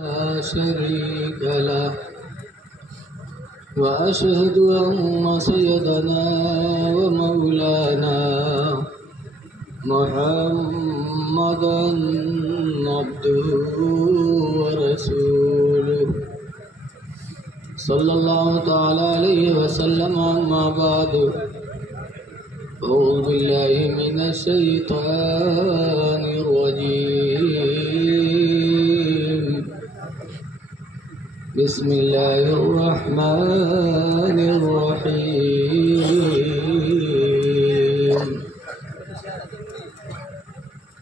لا شريك له وأشهد أن سيدنا ومولانا محمدا عبده ورسوله صلى الله تعالى عليه وسلم. أما بعد، أعوذ بالله من الشيطان الرجيم. بسم الله الرحمن الرحيم.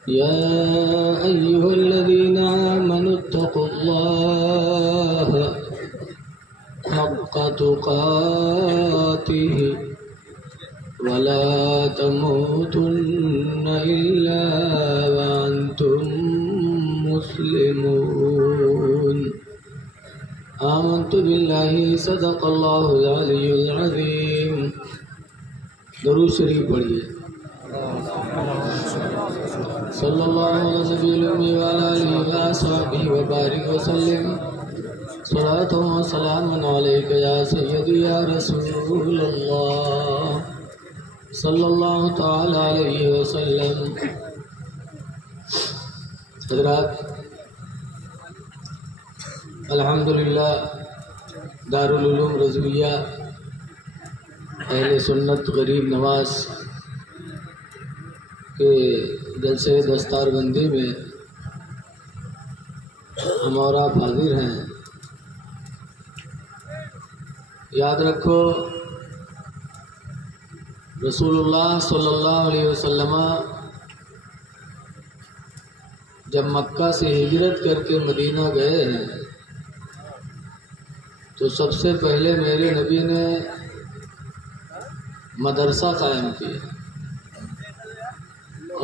يا أيها الذين آمنوا اتقوا الله حق تقاته ولا تموتن إلا وأنتم مسلمون. آمنت بالله صدق الله العلي العظيم. درود شریف پڑھیے. صلی اللہ علیہ وسلم وعلى آلہ وصحبہ وبارک وسلم. صلاۃ و سلام علیک یا سیدی یا رسول اللہ صلی اللہ تعالی علیہ وسلم. حضرات، الحمدللہ دارالعلوم رضویہ اہل سنت غریب نواز کے جلسے دستار بندی میں ہم اور آپ حاضر ہیں. یاد رکھو، رسول اللہ صلی اللہ علیہ وسلم جب مکہ سے ہجرت کر کے مدینہ گئے ہیں تو سب سے پہلے میرے نبی نے مدرسہ قائم کیا،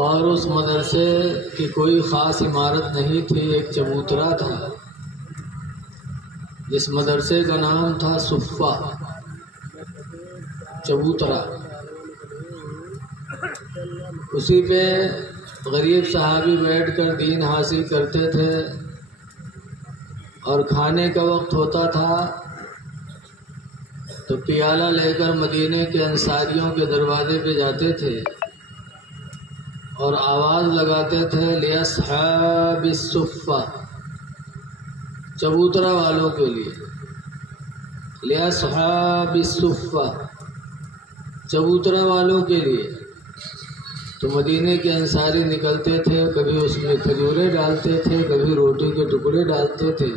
اور اس مدرسے کی کوئی خاص عمارت نہیں تھی، ایک چبوترا تھا جس مدرسے کا نام تھا صفہ، چبوترا. اسی پہ غریب صحابی بیٹھ کر دین حاصل کرتے تھے، اور کھانے کا وقت ہوتا تھا تو پیالہ لے کر مدینے کے انصاریوں کے دروازے پہ جاتے تھے اور آواز لگاتے تھے لِأَصْحَابِ الصُّفَّةِ، چبوترا والوں کے لیے، لِأَصْحَابِ الصُّفَّةِ، چبوترا والوں کے لیے. تو مدینے کے انصاری نکلتے تھے، کبھی اس میں کھجورے ڈالتے تھے، کبھی روٹی کے ٹکڑے ڈالتے تھے،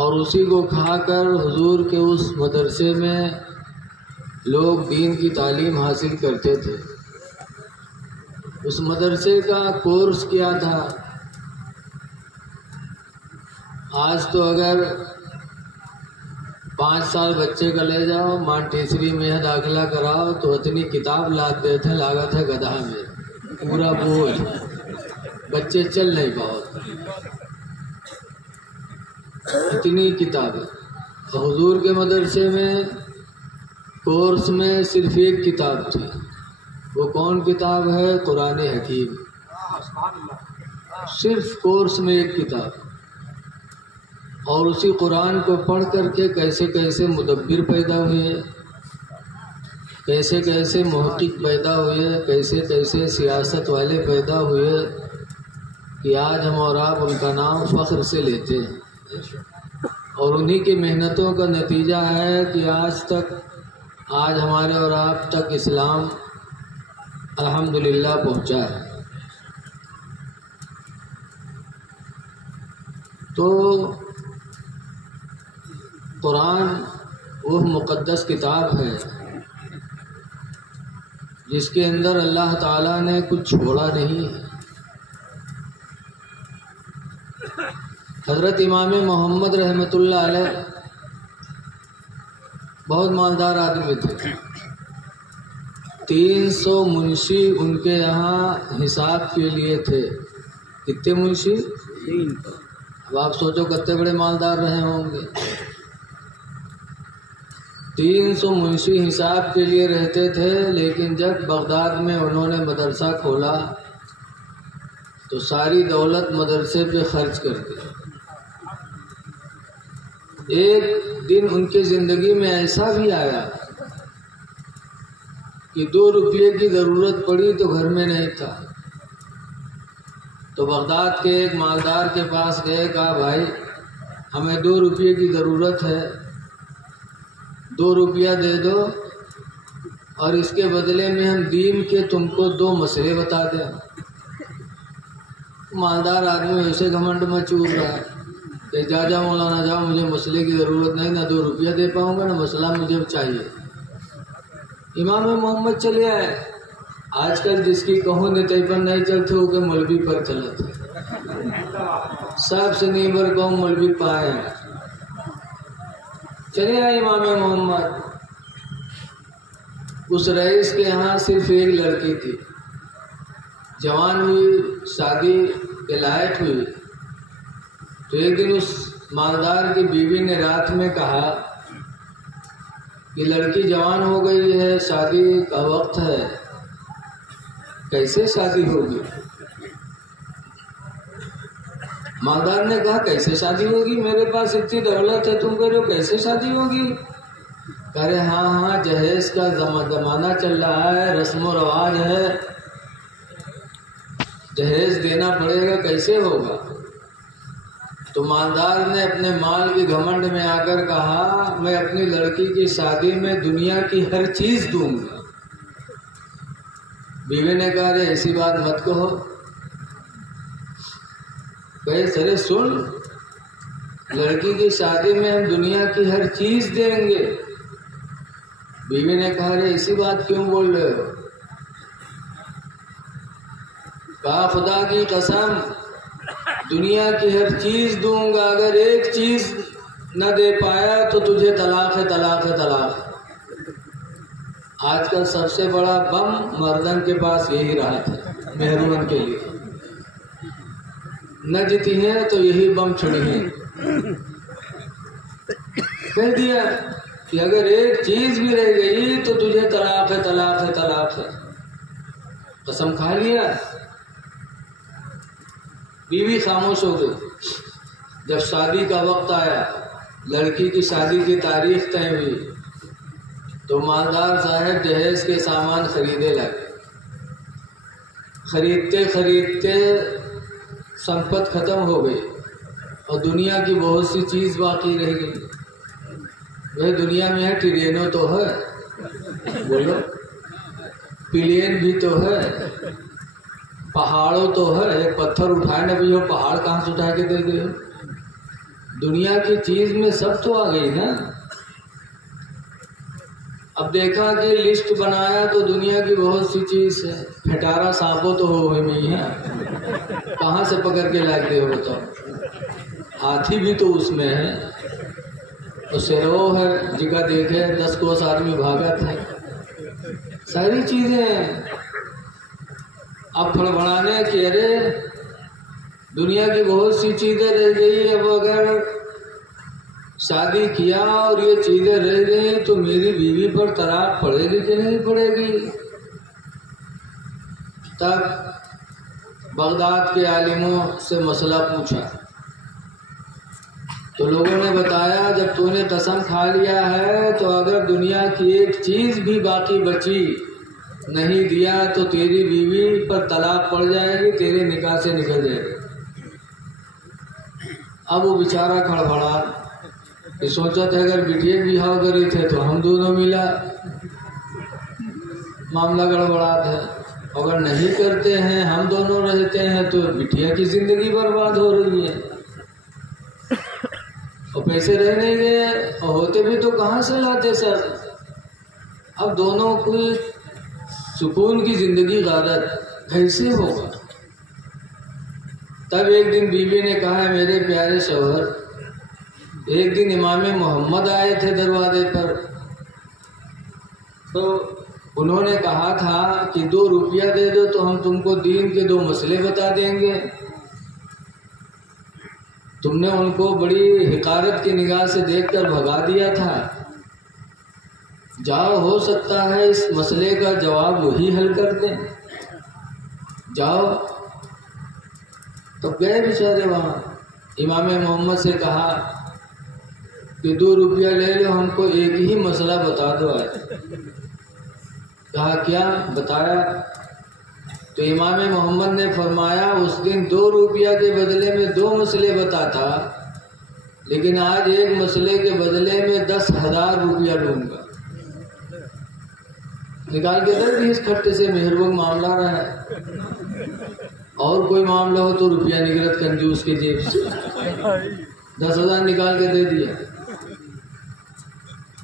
اور اسی کو کھا کر حضور کے اس مدرسے میں لوگ دین کی تعلیم حاصل کرتے تھے. اس مدرسے کا کورس کیا تھا؟ آج تو اگر 5 سال بچے کا لے جاؤ مانٹیسری میں داخلہ کراؤ تو اتنی کتاب لاد دیتے ہیں، لاگت ہے گدھا میں، پورا بوجھ، بچے چل نہیں پاؤ، اتنی کتابیں. حضور کے مدرسے میں کورس میں صرف ایک کتاب تھی. وہ کون کتاب ہے؟ قرآن حکیم. صرف کورس میں ایک کتاب، اور اسی قرآن کو پڑھ کر کے کیسے کیسے مدبر پیدا ہوئے، کیسے کیسے محقق پیدا ہوئے، کیسے کیسے سیاست والے پیدا ہوئے کہ آج ہم اور آپ ان کا نام فخر سے لیتے ہیں. اور انہی کی محنتوں کا نتیجہ ہے کہ آج ہمارے اور آپ تک اسلام الحمدللہ پہنچا ہے. تو قرآن وہ مقدس کتاب ہے جس کے اندر اللہ تعالیٰ نے کچھ چھوڑا نہیں ہے. حضرت امام محمد رحمۃ اللہ علیہ بہت مالدار آدمی تھے. 300 منشی ان کے یہاں حساب کے لیے تھے. کتنے منشی؟ 3. اب آپ سوچو کتنے بڑے مالدار رہے ہوں گے. 300 منشی حساب کے لیے رہتے تھے، لیکن جب بغداد میں انہوں نے مدرسہ کھولا تو ساری دولت مدرسے پہ خرچ کر دی. ایک دن ان کی زندگی میں ایسا بھی آیا کہ 2 روپے کی ضرورت پڑی تو گھر میں نہیں تھا، تو بغداد کے ایک مالدار کے پاس گئے، کہا بھائی ہمیں 2 روپے کی ضرورت ہے، 2 روپیہ دے دو اور اس کے بدلے میں ہم دین کے تم کو 2 مسئلے بتا دیں۔ مالدار آدمی ویسے گھمنڈ میں چور رہا ہے کہ جا مولانا جاؤ، مجھے مسئلے کی ضرورت نہیں، نہ 2 روپیہ دے پاؤں گا، نہ مسئلہ مجھے چاہیے۔ امام محمد چلے آئے۔ آج کل جس کی کہوں نتائی پر نہیں چلتے ہو کہ مولوی پر چلتے، سب سے نیبر کو مولوی پائے ہیں۔ چلے آئے امام محمد۔ اس رئیس کے یہاں صرف ایک لڑکی تھی، جوان ہوئی، شادی کے لائق ہوئی، تو ایک دن اس مالدار کی بیوی نے رات میں کہا کہ لڑکی جوان ہو گئی ہے، شادی کا وقت ہے، کیسے شادی ہوگی؟ مالدار نے کہا کیسے شادی ہوگی، میرے پاس اتنی دولت ہے، تم کہہ رہے ہو کیسے شادی ہوگی؟ کہہ رہے ہاں جہیز کا زمانہ چل رہا ہے، رسم و رواج ہے، جہیز دینا پڑے گا، کیسے ہوگا؟ تو مالدار نے اپنے مال کی گھمنڈ میں آ کر کہا میں اپنی لڑکی کی شادی میں دنیا کی ہر چیز دوں گا۔ بیوی نے کہا رے ایسی بات مت کہو، کہے سرے سن، لڑکی کی شادی میں ہم دنیا کی ہر چیز دیں گے۔ بیوی نے کہا رے ایسی بات کیوں بول رہے ہو؟ کہا خدا کی قسم دنیا کی ہر چیز دوں گا، اگر ایک چیز نہ دے پایا تو تجھے طلاق ہے، طلاق ہے، طلاق ہے۔ آج کل سب سے بڑا بم مردن کے پاس یہی رہا تھا مہرون کے لیے، نہ جیتی ہیں تو یہی بم چھڑی ہیں۔ کہہ دیا کہ اگر ایک چیز بھی رہ گئی تو تجھے طلاق ہے، طلاق ہے، طلاق ہے، قسم کھا لیا۔ بیوی خاموش ہو گئی۔ جب شادی کا وقت آیا، لڑکی کی شادی کی تاریخ طے ہوئی، تو مالدار صاحب جہیز کے سامان خریدے لگے۔ خریدتے خریدتے سمپت ختم ہو گئی اور دنیا کی بہت سی چیز باقی رہ گئی۔ وہ دنیا میں ہے، ٹرینوں تو ہے، بولو، پلین بھی تو ہے، پہاڑوں تو ہے، ایک پتھر اٹھائے نہ بھی ہو، پہاڑ کہاں سے اٹھا کے دے دے ہو؟ دنیا کی چیز میں سب تو آ گئی نا۔ اب دیکھا کہ لسٹ بنایا تو دنیا کی بہت سی چیز ہے، پھٹارا سانپو تو ہو نہیں ہے، کہاں سے پکڑ کے لاتے ہو؟ تو ہاتھی بھی تو اس میں ہے، اور سیرو ہے، جگہ دیکھے 10 کوس آدمی بھاگا تھا، ساری چیزیں ہیں۔ اب پھڑبڑانے کے رے دنیا کی بہت سی چیزیں رہ گئی، اب اگر شادی کیا اور یہ چیزیں رہ گئی تو میری بیوی پر طلاق پڑے گی کہ نہیں پڑے گی؟ تب بغداد کے عالموں سے مسئلہ پوچھا تو لوگوں نے بتایا جب تو نے قسم کھا لیا ہے تو اگر دنیا کی ایک چیز بھی باقی بچی نہیں دیا تو تیری بیوی پر طلاق پڑ جائے گی، تیرے نکاح سے نکل جائے گی۔ اب وہ بیچارہ کھڑبڑا کہ سوچا تھا اگر بٹیا بیاہ کری تھے تو ہم دونوں ملا، معاملہ گڑبڑا ہے، اگر نہیں کرتے ہیں ہم دونوں رہتے ہیں تو بٹیا کی زندگی برباد ہو رہی ہے، اور پیسے رہ نہیں گئے، اور ہوتے بھی تو کہاں سے لاتے سر؟ اب دونوں کو سکون کی زندگی غارت کیسے ہوگا؟ تب ایک دن بیوی نے کہا میرے پیارے شوہر، ایک دن امام محمد آئے تھے دروازے پر، تو انہوں نے کہا تھا کہ 2 روپیہ دے دو تو ہم تم کو دین کے 2 مسئلے بتا دیں گے۔ تم نے ان کو بڑی حقارت کی نگاہ سے دیکھ کر بھگا دیا تھا، جاؤ ہو سکتا ہے اس مسئلے کا جواب وہی حل کر دیں، جاؤ۔ تو گئے بیچارے وہاں، امام محمد سے کہا کہ 2 روپیہ لے لو، ہم کو ایک ہی مسئلہ بتا دو آج۔ کہا کیا؟ بتایا تو امام محمد نے فرمایا اس دن 2 روپیہ کے بدلے میں 2 مسئلے بتاتا، لیکن آج ایک مسئلے کے بدلے میں 10,000 روپیہ لوں گا۔ نکال کے در بھی اس کھٹے سے مہربان معاملہ رہا ہے، اور کوئی معاملہ ہو تو روپیہ نگرت کنجوس کے جیب سے 10,000 نکال کے دے دیا۔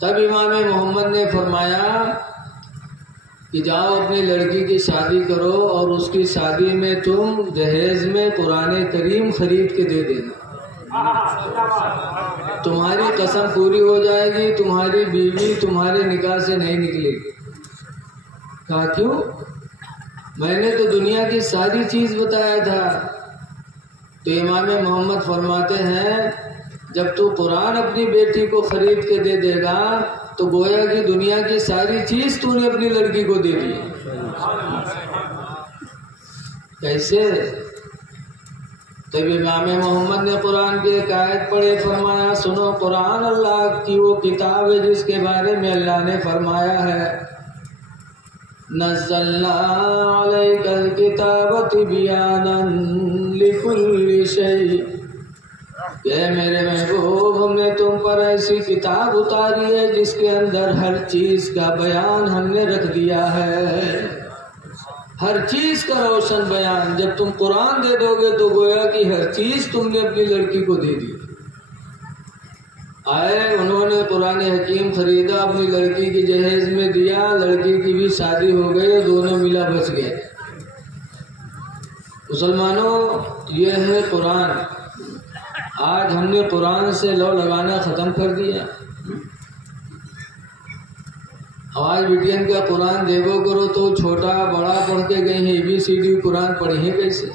تب امام محمد نے فرمایا کہ جاؤ اپنی لڑکی کی شادی کرو اور اس کی شادی میں تم جہیز میں قرآن کریم خرید کے دے دینا، تمہاری قسم پوری ہو جائے گی، تمہاری بیوی تمہارے نکاح سے نہیں نکلے گی۔ کہا کیوں؟ میں نے تو دنیا کی ساری چیز بتایا تھا۔ تو امام محمد فرماتے ہیں جب تو قرآن اپنی بیٹی کو خرید کے دے دے گا تو گویا کہ دنیا کی ساری چیز تو نے اپنی لڑکی کو دے دی۔ کیسے؟ تب امام محمد نے قرآن کی ایک آیت پڑھے، فرمایا سنو، قرآن اللہ کی وہ کتاب ہے جس کے بارے میں اللہ نے فرمایا ہے نزلنا علیک الکتاب تبیانا لکل شیء، کہ میرے محبوب ہم نے تم پر ایسی کتاب اتاری ہے جس کے اندر ہر چیز کا بیان ہم نے رکھ دیا ہے، ہر چیز کا روشن بیان۔ جب تم قرآن دے دو گے تو گویا کہ ہر چیز تم نے اپنی لڑکی کو دے دی۔ آئے انہوں نے قرآن حکیم خریدا، اپنی لڑکی کی جہیز میں دیا، لڑکی کی بھی شادی ہو گئی، دونوں ملا بچ گئے۔ مسلمانوں یہ ہے قرآن۔ آج ہم نے قرآن سے لو لگانا ختم کر دیا۔ آج بیٹین کا قرآن دیکھو کرو تو چھوٹا بڑا پڑھ کے گئے ہیں، ABCD قرآن پڑھی ہے کیسے؟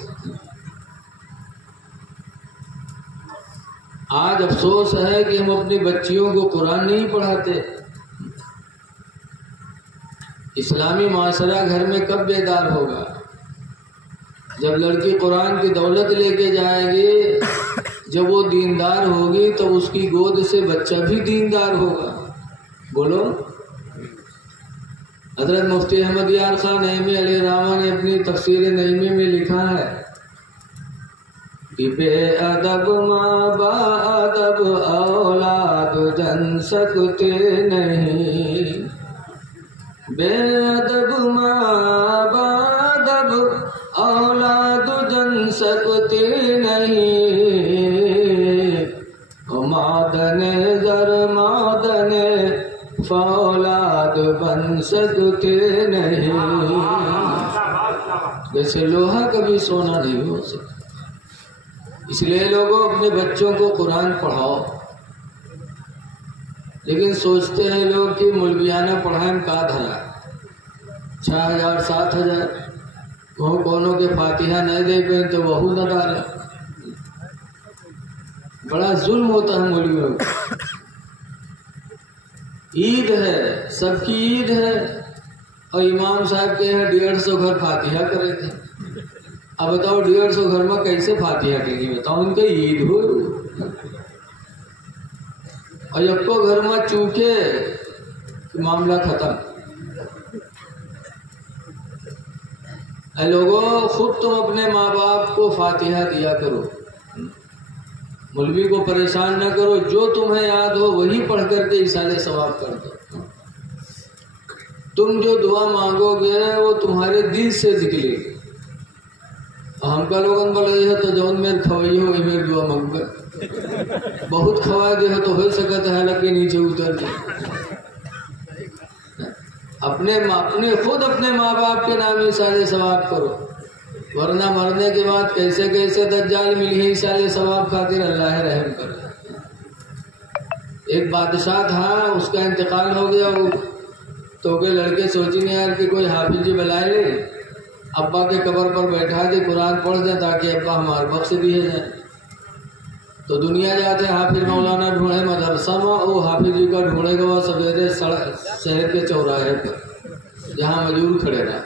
آج افسوس ہے کہ ہم اپنی بچیوں کو قرآن نہیں پڑھاتے۔ اسلامی معاشرہ گھر میں کب بیدار ہوگا؟ جب لڑکی قرآن کی دولت لے کے جائے گی، جب وہ دیندار ہوگی تو اس کی گود سے بچہ بھی دیندار ہوگا۔ بولو۔ حضرت مفتی احمد یار خان نعیمی علیہ الرحمہ نے اپنی تفسیر نعیمی میں لکھا ہے کہ بے ادب ماں با ادب اولاد جن سکتے نہیں، بے ادب ماں با ادب اولاد جن سکتے نہیں، مادن زر مادن فولاد بن سکتے نہیں، جیسے لوہا کبھی سونا نہیں ہو سکتا۔ اس لیے لوگوں اپنے بچوں کو قرآن پڑھاؤ، لیکن سوچتے ہیں لوگ کہ مولویانہ پڑھائیں کا دھرا 6,000 7,000 وہ کونوں کے فاتحہ نہیں دے پائیں تو بہو نہ ڈالے۔ بڑا ظلم ہوتا ہے مولویوں کو۔ عید ہے، سب کی عید ہے، اور امام صاحب کے یہاں 150 گھر فاتحہ کرے تھے۔ اب بتاؤ 150 گھر میں کیسے فاتحہ کریں گے؟ بتاؤ ان کا عید ہو، اور جب کو گھر میں چوکے معاملہ ختم۔ اے لوگوں، خود تم اپنے ماں باپ کو فاتحہ دیا کرو، مولوی کو پریشان نہ کرو، جو تمہیں یاد ہو وہی پڑھ کر کے ایصال ثواب کر دو۔ تم جو دعا مانگو گے وہ تمہارے دل سے نکلے گی۔ ہم کا لوگن بولے ہے تو جون میں کھوائی ہو میری دعا مانگ کر بہت کھوا دے تو ہو سکتا ہے حالانکہ نیچے اتر جائے۔ اپنے خود اپنے ماں باپ کے نام ایصال ثواب کرو، ورنہ مرنے کے بعد کیسے کیسے دجال ملی ہے ایصال ثواب خاطر اللہ رحم کرے۔ ایک بادشاہ تھا، اس کا انتقال ہو گیا، وہ تو کے لڑکے سوچیں گے یار کہ کوئی حافظ جی بلائے لے، ابا کے قبر پر بیٹھا دے، قرآن پڑھ دیں تاکہ ابا ہمارے بخش دیے جائیں۔ تو دنیا جاتے حافظ مولانا ڈھونڈے مدرسہ میں، وہ حافظ جی کا ڈھونڈے گا وہ سویرے شہر کے چوراہے پر جہاں مجور کھڑے رہا۔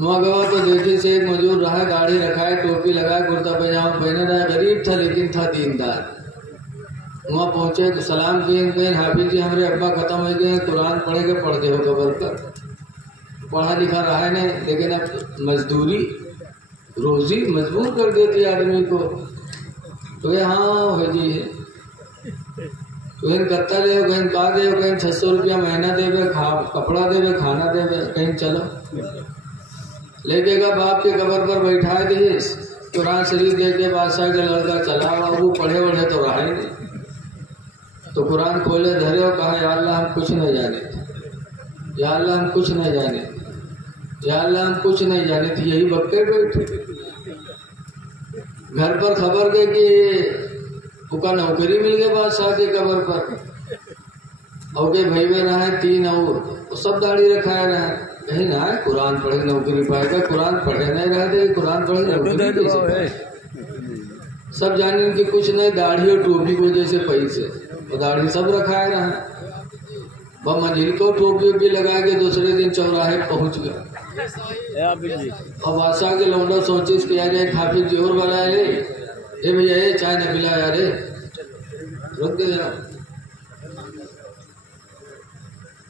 وہاں گوا تو دیکھے سے ایک مجور رہا، داڑھی رکھائے، ٹوپی لگائے، کرتا پاجامہ پہنے رہا، غریب تھا لیکن تھا دیندار۔ وہاں پہنچے تو سلام کیے، کہیں حافظ جی ہمارے ابا ختم ہو گئے، قرآن پڑھے کے پڑھ دے ہو قبر پر، پڑھا لکھا رہا ہے نہیں، لیکن اب مزدوری روزی مجبور کر دیتی آدمی کو، تو یہ ہاں ہو جی ہے تو کہیں کتا دے ہو، کہیں کا دے ہو، کہیں 600 روپیہ مہینہ دے بے، کپڑا دے بے، کھانا دے بے، کہیں چلو لے کے گا باپ کے قبر پر بیٹھا دیس، قرآن شریف دے کے بادشاہ کے لڑکا چلا ہوا، وہ پڑھے وڑھے تو رہا ہی نہیں، تو قرآن کھولے دھرے اور کہا یا اللہ ہم کچھ نہیں جانے تھے، یا اللہ ہم کچھ نہیں جانے تھے، یا اللہ ہم کچھ نہیں جانے تھے، یہی بکے بیٹھے گھر پر خبر دے کہ وہ کا نوکری مل گیا بادشاہ کے قبر پر، اور کہ بھائی میں رہا ہے 3 اور سب داڑھی رکھایا رہا ہے، کہیں نہ ہے قرآن پڑھے نوکری پائے گا، قرآن پڑھے نہیں رہ دے، قرآن پڑھے نوکری کیسے پائے؟ سب جانے ان کی کچھ نہیں، داڑھی اور ٹوپی کو جیسے پیسے اور داڑھی سب رکھایا رہا ہے، منزل کو ٹوپی ووپی لگا کے دوسرے دن چوراہے پہنچ گیا، اور بادشاہ کے لونڈا سوچیس کیا جائے حافظ جی اور بلا لے، اے بھیا اے چائے نہ پلا یار، رک دے ذرا،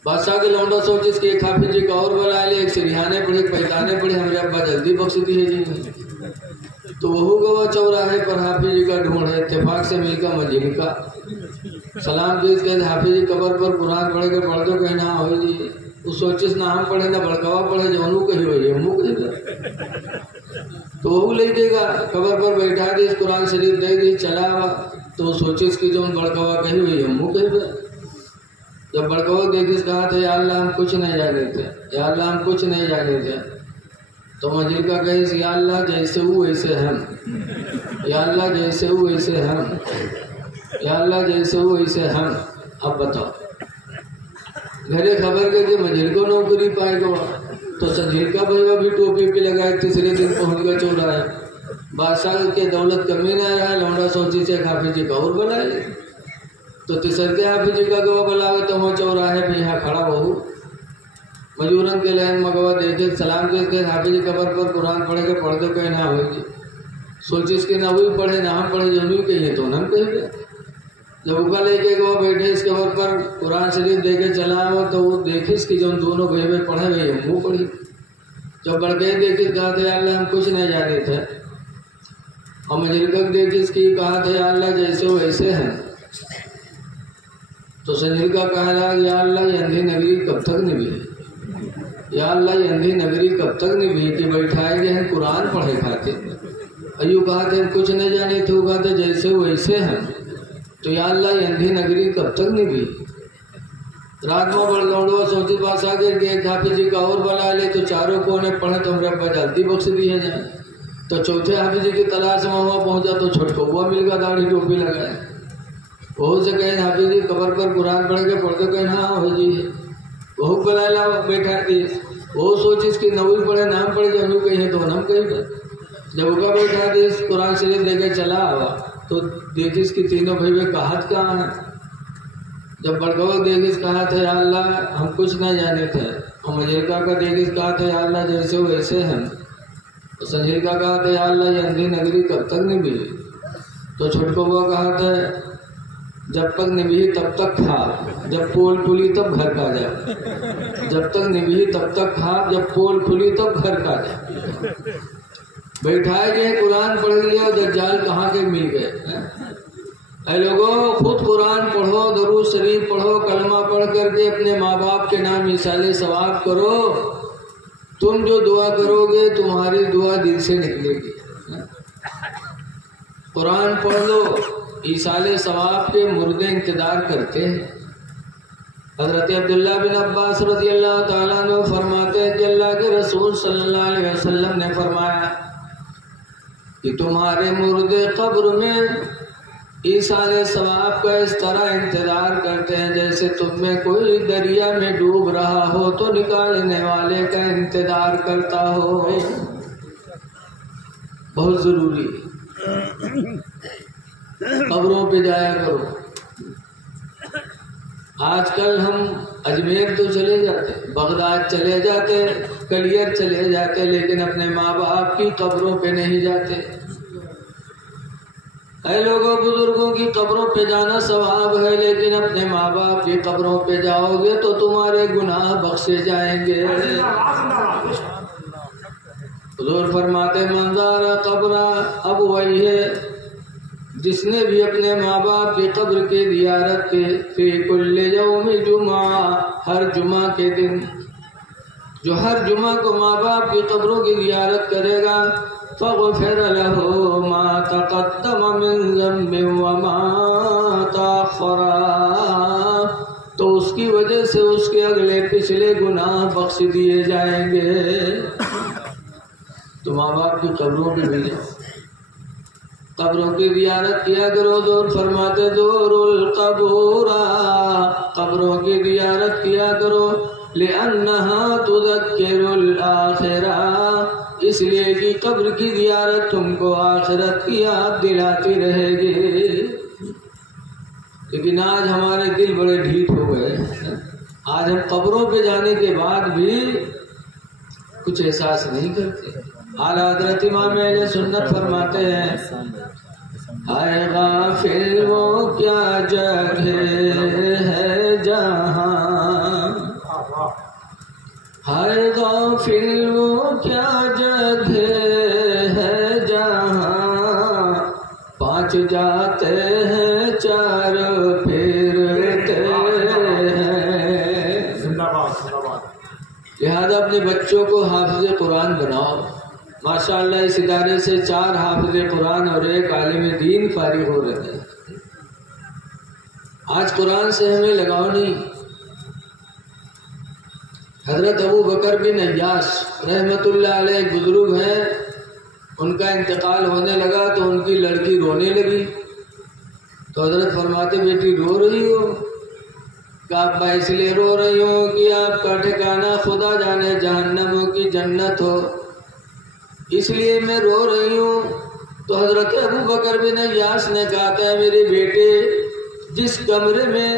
بادشاہ کے لونڈا سوچیس کہ ایک حافظ جی کا اور بلا لے، ایک سریحانے پڑے، پیتانے پڑے، ہمارے ابا جلدی بخش دیے جی، تو وہ گوا چوراہے پر حافظ جی کا ڈھونڈ ہے، اتفاق سے مل کا منزل کا سلام دیس کہ حافظ جی قبر پر قرآن پڑھے کے پڑھ دو، کہنا ہوئی جی، اس سوچیس نہ ہم پڑھے نہ بڑکوا پڑھے، جو انہوں کہی ہوئی ہے منہ کہی گا، تو وہ لے دے گا قبر پر بیٹھا دیس، قرآن شریف دے دی، چلا ہوا، تو سوچیس کی جو بڑکوا کہی ہوئی ہے منہ کہی گا، جب بڑکوا دیکھیس کہا تھا یا اللہ ہم کچھ نہیں جانے تھے، یا اللہ ہم کچھ نہیں جانے تھے، تو منزل کا کہیس یا اللہ جیسے ہو ویسے ہم، یا اللہ جیسے ہو ویسے ہم، یا اللہ جیسے ہو ویسے ہم، اب بتاؤ گھرے خبر کے کہ منزل کو نوکری پائے گا، تو سنجھیل کا بھائی بھی ٹوپی پہ لگائے، تیسرے دن پہنچ گیا چوراہے، بادشاہ کے دولت کمی نہ رہا، لونڈا سوچی سے حافظ جی کا اور بلائے، تو تیسر کے حافظ جی کا گواہ بلاوے، تو وہ چوراہے پہ یہاں کھڑا بہو مجورن کے لائن مگوا دیکھے، سلام کے حافظ جی قبر پر قرآن پڑھے کے پڑھ دو، کہیں نہ ہوئی جی، سوچیس کہ نہ وہی پڑھے نہ ہم پڑھے، جو نہیں کہیے تو ہم کہیں گے، جب اکا لے کے وہ بیٹھے اس قبر پر قرآن شریف دے کے چلا ہوا، تو وہ دیکھیس کہ جو دونوں بھائی میں پڑھے ہوئے ہم وہ پڑھی، جب بڑھ کے دیکھیس کہا تھا یا اللہ ہم کچھ نہیں جانے تھے، اور مجلکک دیکھیس کی کہا تھا یا اللہ جیسے ہو ویسے ہیں، تو سنجل کا کہا رہا یا اللہ یہ اندھی نگری کب تک نبھی، یا اللہ یہ اندھی نگری کب تک نبھی کہ بیٹھائے گئے ہیں قرآن پڑھے کھاتے، ایو کہا تھے ہم کچھ نہیں جانے تھے، وہ کہا تھا جیسے ہو ویسے ہیں، تو یا اللہ یہ اندھی نگری کب تک نبھی، رات میں بڑھ لوڑوا سوچی بادشاہ کے ایک حافظ جی کا اور بلا لے، تو چاروں کو انہیں پڑھے تو ہمارے ابا جلدی بخش دیے جائیں، تو چوتھے حافظ جی کی تلاش میں ہوا پہنچا، تو چھٹکو ہوا مل گیا داڑھی ٹوپی لگائے، وہ سے کہیں حافظ جی قبر پر قرآن پڑھ کے پڑھ دو، کہیں ہاں ہو جی، وہ بلا لا بیٹھا دی، وہ سوچیس کہ نوی پڑھے نام پڑھے، جو انہوں کہیں تو نم کہیں گا، جب اکا بیٹھا دی قرآن شریف دے کے چلا ہوا، تو دیکھیس کہ تینوں بھائی میں کہت کہاں ہیں، جب بڑکوا دیکھیس کہا تھا یا اللہ ہم کچھ نہ جانے تھے، اور مجلکا کا دیکھیس کہا تھا یا اللہ جیسے ہو ویسے ہیں، تو سنجل کا کہا تھا یا اللہ یہ اندھی نگری کب تک نہیں بھی، تو چھٹکو ہوا کہا تھا جب تک نبھی تب تک کھا، جب پول کھلی تب گھر کا جا، جب تک نبھی تب تک کھا، جب پول کھلی تب گھر کا جا، بیٹھائے گئے قرآن پڑھ لیا، دجال کہاں کے مل گئے، اے لوگوں خود قرآن پڑھو، درود شریف پڑھو، کلمہ پڑھ کر کے اپنے ماں باپ کے نام ایصال ثواب کرو، تم جو دعا کرو گے تمہاری دعا دل سے نکلے گی، قرآن پڑھ لو، ایصال ثواب کے مردے انتظار کرتے ہیں، حضرت عبداللہ بن عباس رضی اللہ تعالیٰ عنہ فرماتے ہیں کہ اللہ کے رسول صلی اللہ علیہ وسلم نے فرمایا کہ تمہارے مردے قبر میں ایصال ثواب کا اس طرح انتظار کرتے ہیں جیسے تم میں کوئی دریا میں ڈوب رہا ہو تو نکالنے والے کا انتظار کرتا ہو، بہت ضروری ہے، قبروں پہ جایا کرو، آج کل ہم اجمیر تو چلے جاتے، بغداد چلے جاتے، کلیر چلے جاتے، لیکن اپنے ماں باپ کی قبروں پہ نہیں جاتے، اے لوگوں بزرگوں کی قبروں پہ جانا ثواب ہے، لیکن اپنے ماں باپ کی قبروں پہ جاؤ گے تو تمہارے گناہ بخشے جائیں گے۔ حضور فرماتے منظار قبر، اب وہی ہے جس نے بھی اپنے ماں باپ کی قبر کی زیارت کی فی کل یوم جمعہ، ہر جمعہ کے دن، جو ہر جمعہ کو ماں باپ کی قبروں کی زیارت کرے گا، فغفر له ما تقدم من ذنب وما تاخر، تو اس کی وجہ سے اس کے اگلے پچھلے گناہ بخش دیے جائیں گے۔ تو ماں باپ کی قبروں پہ بھی جاؤ، قبروں کی زیارت کیا کرو۔ حضور فرماتے زور القبور، قبروں کی زیارت کیا کرو، لأنها تذکر الآخرہ، اس لیے کہ قبر کی زیارت تم کو آخرت کی یاد دلاتی رہے گی۔ لیکن آج ہمارے دل بڑے ڈھیٹ ہو گئے، آج ہم قبروں پہ جانے کے بعد بھی کچھ احساس نہیں کرتے۔ اعلیٰ حضرت امام اہل سنت فرماتے ہیں، ہائے غافل وہ کیا جگہ ہے جہاں، ہائے غافل وہ کیا جگہ ہے جہاں، پانچ جاتے ہیں چار پھرتے ہیں۔ لہذا اپنے بچوں کو حافظ قرآن بناؤ۔ ماشاءاللہ اس ادارے سے 4 حافظ قرآن اور 1 عالم دین فارغ ہو رہے ہیں۔ آج قرآن سے ہمیں لگاؤ نہیں۔ حضرت ابو بکر بن عیاش رحمت اللہ علیہ ایک بزرگ ہیں، ان کا انتقال ہونے لگا تو ان کی لڑکی رونے لگی، تو حضرت فرماتے بیٹی رو رہی ہو؟ کہ ابا اس لیے رو رہی ہوں کہ آپ کا ٹھکانہ خدا جانے جہنم کی جنت ہو، اس لیے میں رو رہی ہوں۔ تو حضرت ابو بکر بن عیاش نے کہا تھا میرے بیٹے، جس کمرے میں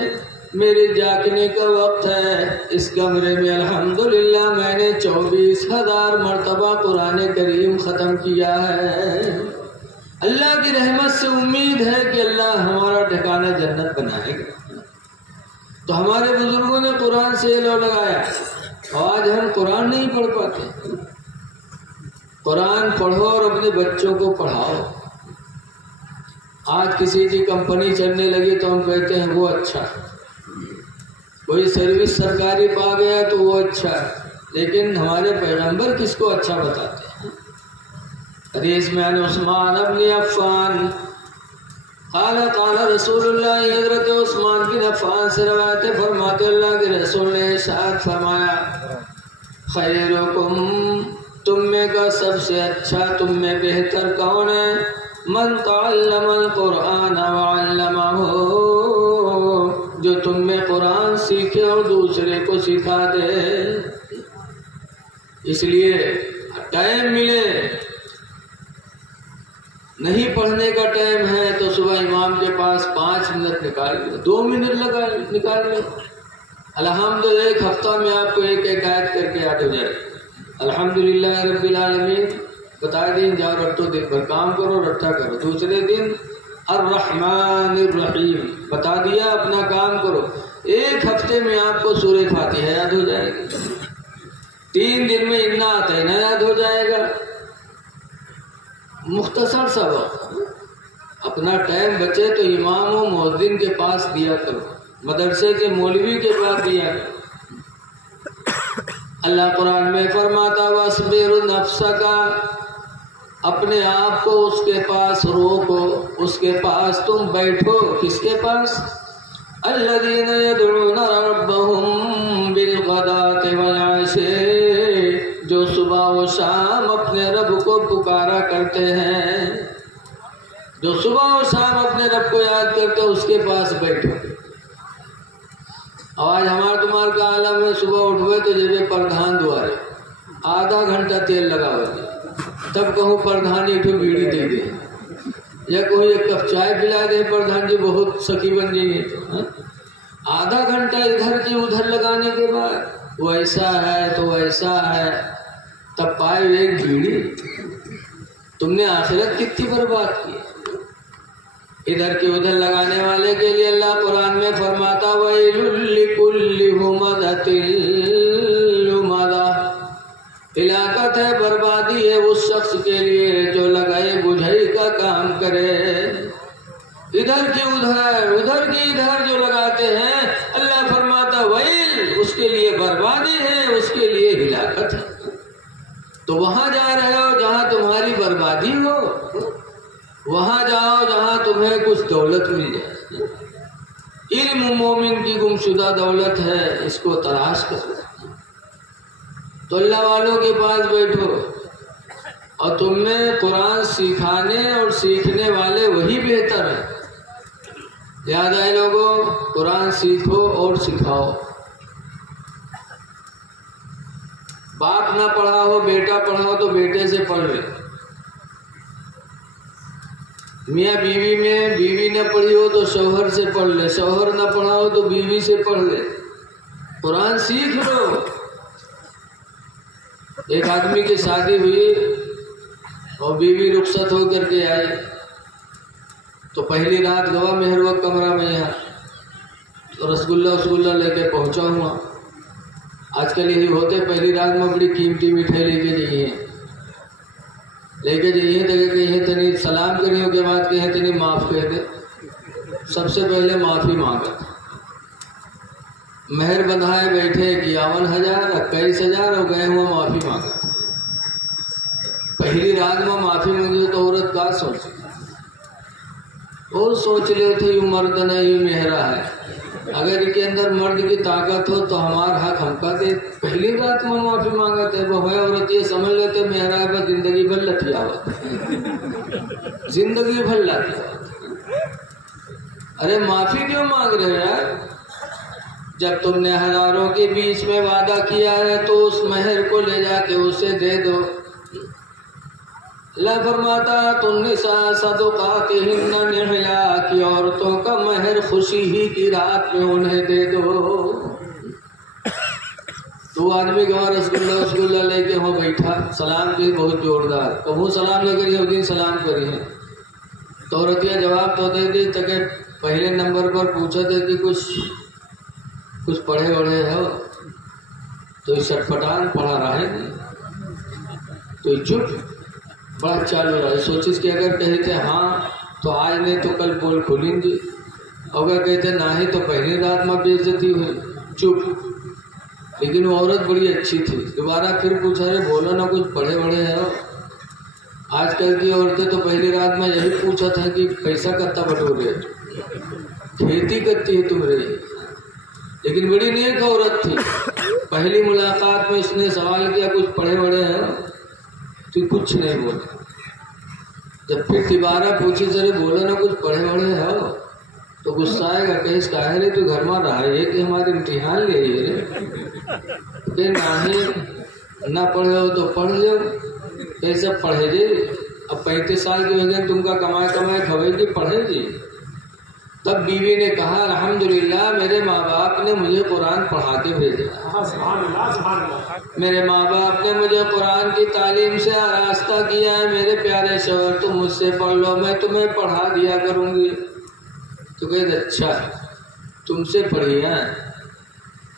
میرے جاگنے کا وقت ہے، اس کمرے میں الحمدللہ میں نے 24,000 مرتبہ قرآن کریم ختم کیا ہے۔ اللہ کی رحمت سے امید ہے کہ اللہ ہمارا ٹھکانہ جنت بنائے گا۔ تو ہمارے بزرگوں نے قرآن سے لو لگایا، اور آج ہم قرآن نہیں پڑھ پاتے۔ قرآن پڑھو اور اپنے بچوں کو پڑھاؤ۔ آج کسی کی کمپنی چلنے لگی تو ہم کہتے ہیں وہ اچھا، کوئی سروس سرکاری پا گیا تو وہ اچھا، لیکن ہمارے پیغمبر کس کو اچھا بتاتے ہیں؟ حدیث میں عن عثمان بن عفان قال قال رسول اللہ، حضرت عثمان بن عفان سے روایت فرماتے اللہ کے رسول نے ارشاد فرمایا، خیرکم، تم میں کا سب سے اچھا، تم میں بہتر کون ہے؟ من تعلم القرآن وعلمہ، جو تم میں قرآن سیکھے اور دوسرے کو سکھا دے۔ اس لیے ٹائم ملے، نہیں پڑھنے کا ٹائم ہے تو صبح امام کے پاس 5 منٹ نکال لو، 2 منٹ نکال لو، الحمدللہ ایک ہفتہ میں آپ کو ایک آیت کر کے یاد ہو جائے، الحمدللہ رب العالمین بتا دیں، جاؤ رٹو، دن بھر کام کرو، رٹا کرو، دوسرے دن الرحمن الرحیم بتا دیا، اپنا کام کرو، ایک ہفتے میں آپ کو سورہ فاتحہ یاد ہو جائے گی، 3 دن میں انا اعطینہ یاد ہو جائے گا۔ مختصر سا وقت، اپنا ٹائم بچے تو امام و مؤذن کے پاس دیا کرو، مدرسے کے مولوی کے پاس دیا کرو۔ اللہ قرآن میں فرماتا وَاصْبِرْ نَفْسَكَ، اپنے آپ کو اس کے پاس روکو، اس کے پاس تم بیٹھو، کس کے پاس؟ الَّذِينَ يَدْعُونَ رَبَّهُمْ بِالْغَدَاةِ وَالْعَشِيِّ، جو صبح و شام اپنے رب کو پکارا کرتے ہیں، جو صبح و شام اپنے رب کو یاد کرتے ہیں، اس کے پاس بیٹھو۔ آج ہمارا تمہار کا عالم ہے، صبح اٹھوے تو جب پردھان دوارے آدھا گھنٹہ تیل لگا ہوئے، تب کہوں پردھان ایک بیڑی دے دے، یا کوئی ایک کپ چائے پلا دے، پردھان جی بہت سخی بن جائیں گے۔ آدھا گھنٹہ ادھر کی ادھر لگانے کے بعد وہ ایسا ہے تو وہ ایسا ہے، تب پائے ایک بیڑی۔ تم نے آخرت کتنی برباد کی، ادھر کی ادھر لگانے والے کے لیے اللہ قرآن میں فرماتا وَيْلٌ لِكُلِّ هُمَزَةٍ لُمَزَةٍ، ہلاکت ہے، بربادی ہے اس شخص کے لیے جو لگائے بجھائی کا کام کرے، ادھر کی ادھر ادھر کی ادھر جو لگاتے ہیں، اللہ فرماتا ویل، اس کے لیے بربادی ہے، اس کے لیے ہلاکت ہے۔ تو وہاں جا رہے ہو جہاں تمہاری بربادی ہو، وہاں جاؤ جہاں تمہیں کچھ دولت مل جائے۔ علم مومن کی گمشدہ دولت ہے، اس کو تلاش کرو۔ تو اللہ والوں کے پاس بیٹھو، اور تم میں قرآن سکھانے اور سیکھنے والے وہی بہتر ہیں۔ یاد آئے لوگوں، قرآن سیکھو اور سکھاؤ۔ باپ نہ پڑھا ہو، بیٹا پڑھا ہو تو بیٹے سے پڑھ لے۔ میاں بیوی میں بیوی نہ پڑھی ہو تو شوہر سے پڑھ لے، شوہر نہ پڑھا ہو تو بیوی سے پڑھ لے، قرآن سیکھ لو۔ ایک آدمی کی شادی ہوئی اور بیوی رخصت ہو کر کے آئی، تو پہلی رات گوا مہروق کمرہ میں یہاں تو رسگلہ لے کے پہنچا ہوا۔ آج کل یہی ہوتے، پہلی رات میں بڑی قیمتی مٹھائی لے کے جائیے تو کہیں تنی سلام کریوں کے بعد کہیں تنی معاف کہہ دے، سب سے پہلے معافی مانگا۔ مہر بندھائے بیٹھے 51,000 21,000 اور گئے ہوا معافی مانگا۔ پہلی رات میں معافی مانگی تو عورت کا سوچ اور سوچ لے تھے یوں مرد نہیں یوں مہرا ہے، اگر ان کے اندر مرد کی طاقت ہو تو ہمارا حق ہم کا دے۔ پہلی رات میں معافی مانگا تھے وہ ہے، عورت یہ سمجھ لیتے مہرا ہے بس زندگی بھر لتیا ہوا، زندگی بھر لتیا ہوا۔ ارے معافی کیوں مانگ رہے ہو یار؟ جب تم نے ہزاروں کے بیچ میں وعدہ کیا ہے تو اس مہر کو لے جا کے اسے دے دو۔ اللہ فرماتا النساء صدقاتہن نحلا، کی عورتوں کا مہر خوشی ہی کی رات میں انہیں دے دو۔ تو آدمی گوا رسگلہ لے کے ہو بیٹھا، سلام کی بہت زوردار، کہوں سلام نہ کریے اس دن سلام کریے۔ تو عورتیاں جواب تو دے دی تک پہلے نمبر پر پوچھا تھا کہ کچھ پڑھے بڑھے ہو، تو یہ سٹپٹان پڑھا رہا ہے تو یہ چپ بڑا چالو رہا ہے۔ سوچس کہ اگر کہتے ہاں تو آج نہیں تو کل پول کھولیں گے، اگر کہتے نہ ہی تو پہلی رات میں بے عزتی ہوئی، چپ۔ لیکن وہ عورت بڑی اچھی تھی، دوبارہ پھر پوچھا رہے بولو نا کچھ پڑھے بڑھے ہو۔ آج کل کی عورتیں تو پہلی رات میں یہی پوچھا تھا کہ پیسہ کتنا بٹورے، کھیتی کرتی ہے تم رہی، لیکن بڑی نیک عورت تھی۔ پہلی ملاقات میں اس نے سوال کیا کچھ پڑھے بڑھے ہیں تو کچھ نہیں بولا۔ جب پھر دوبارہ پوچھی سر بولو نا کچھ پڑھے بڑھے ہیں تو غصہ آئے گا کہ اس کہہ رہے تو گھر میں رہا ہے کہ ہمارے امتحان لے رہے کہ نہ پڑھے ہو تو پڑھ لو، کیسے پڑھے جی؟ اب 35 سال کی وجہ تم کا کمائے کھوے کی پڑھے جی۔ تب بیوی نے کہا الحمدللہ میرے ماں باپ نے مجھے قرآن پڑھا کے بھیجا، میرے ماں باپ نے مجھے قرآن کی تعلیم سے آراستہ کیا ہے، میرے پیارے شوہر تم مجھ سے پڑھ لو میں تمہیں پڑھا دیا کروں گی۔ تو کہتے اچھا تم سے پڑھی ہے،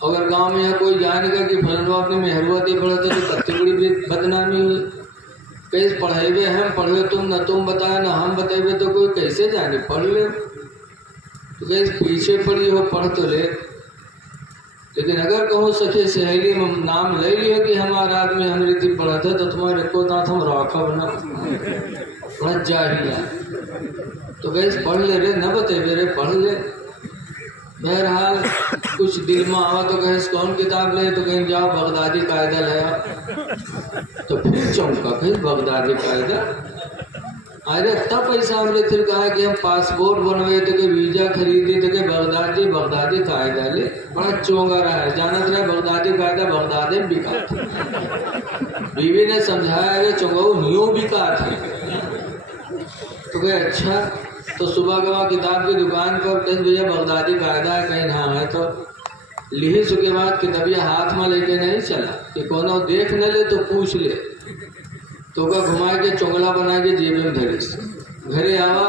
اگر گاؤں میں یہاں کوئی جانے گا کہ فلنوا اپنے مہروتی پڑھے تھے تو کتنی بڑی بدنامی ہوئی۔ کہیں پڑھے ہوئے ہم پڑھے تم نہ تم بتائے نہ ہم بتائے ہوئے تو کوئی کیسے جانے پڑھ لے۔ تو کہیں پیچھے پڑھی ہو پڑھ تو لے، لیکن اگر کہو سکے سہیلی میں نام لے لیا کہ ہمارا آدمی امریتی پڑھا تھا تو تمہارے کو نہ تم راکھا بنا بڑا جاہل ہے، تو گیس پڑھ لے رے نہ بتے میرے پڑھ لے۔ بہرحال کچھ دل میں آوا تو کہیں کون کتاب لے تو کہیں جاؤ بغدادی قاعدہ لیا، تو پھر چونکا کہیں بغدادی قاعدہ ارے تب پیسہ ہم نے پھر کہا کہ ہم پاسپورٹ بنوے تو کہ ویزا خریدی تو کہ بغدادی قاعدہ لے، بڑا چونگا رہا ہے جانت رہے بغدادی قاعدہ بغداد میں بکا تھا۔ بیوی نے سمجھایا کہ چونگا نیو بکا تھے، تو کہ اچھا تو صبح گوا کتاب کی دکان پر کہیں بھیا بغدادی قاعدہ ہے، کہیں ہاں ہے تو لی سو کے بعد کتابیہ ہاتھ میں لے کے نہیں چلا کہ کونوں دیکھ نہ لے تو پوچھ لے، تو کا گھمائے کے چونگلا بنا کے جیب میں دھری گھرے آوا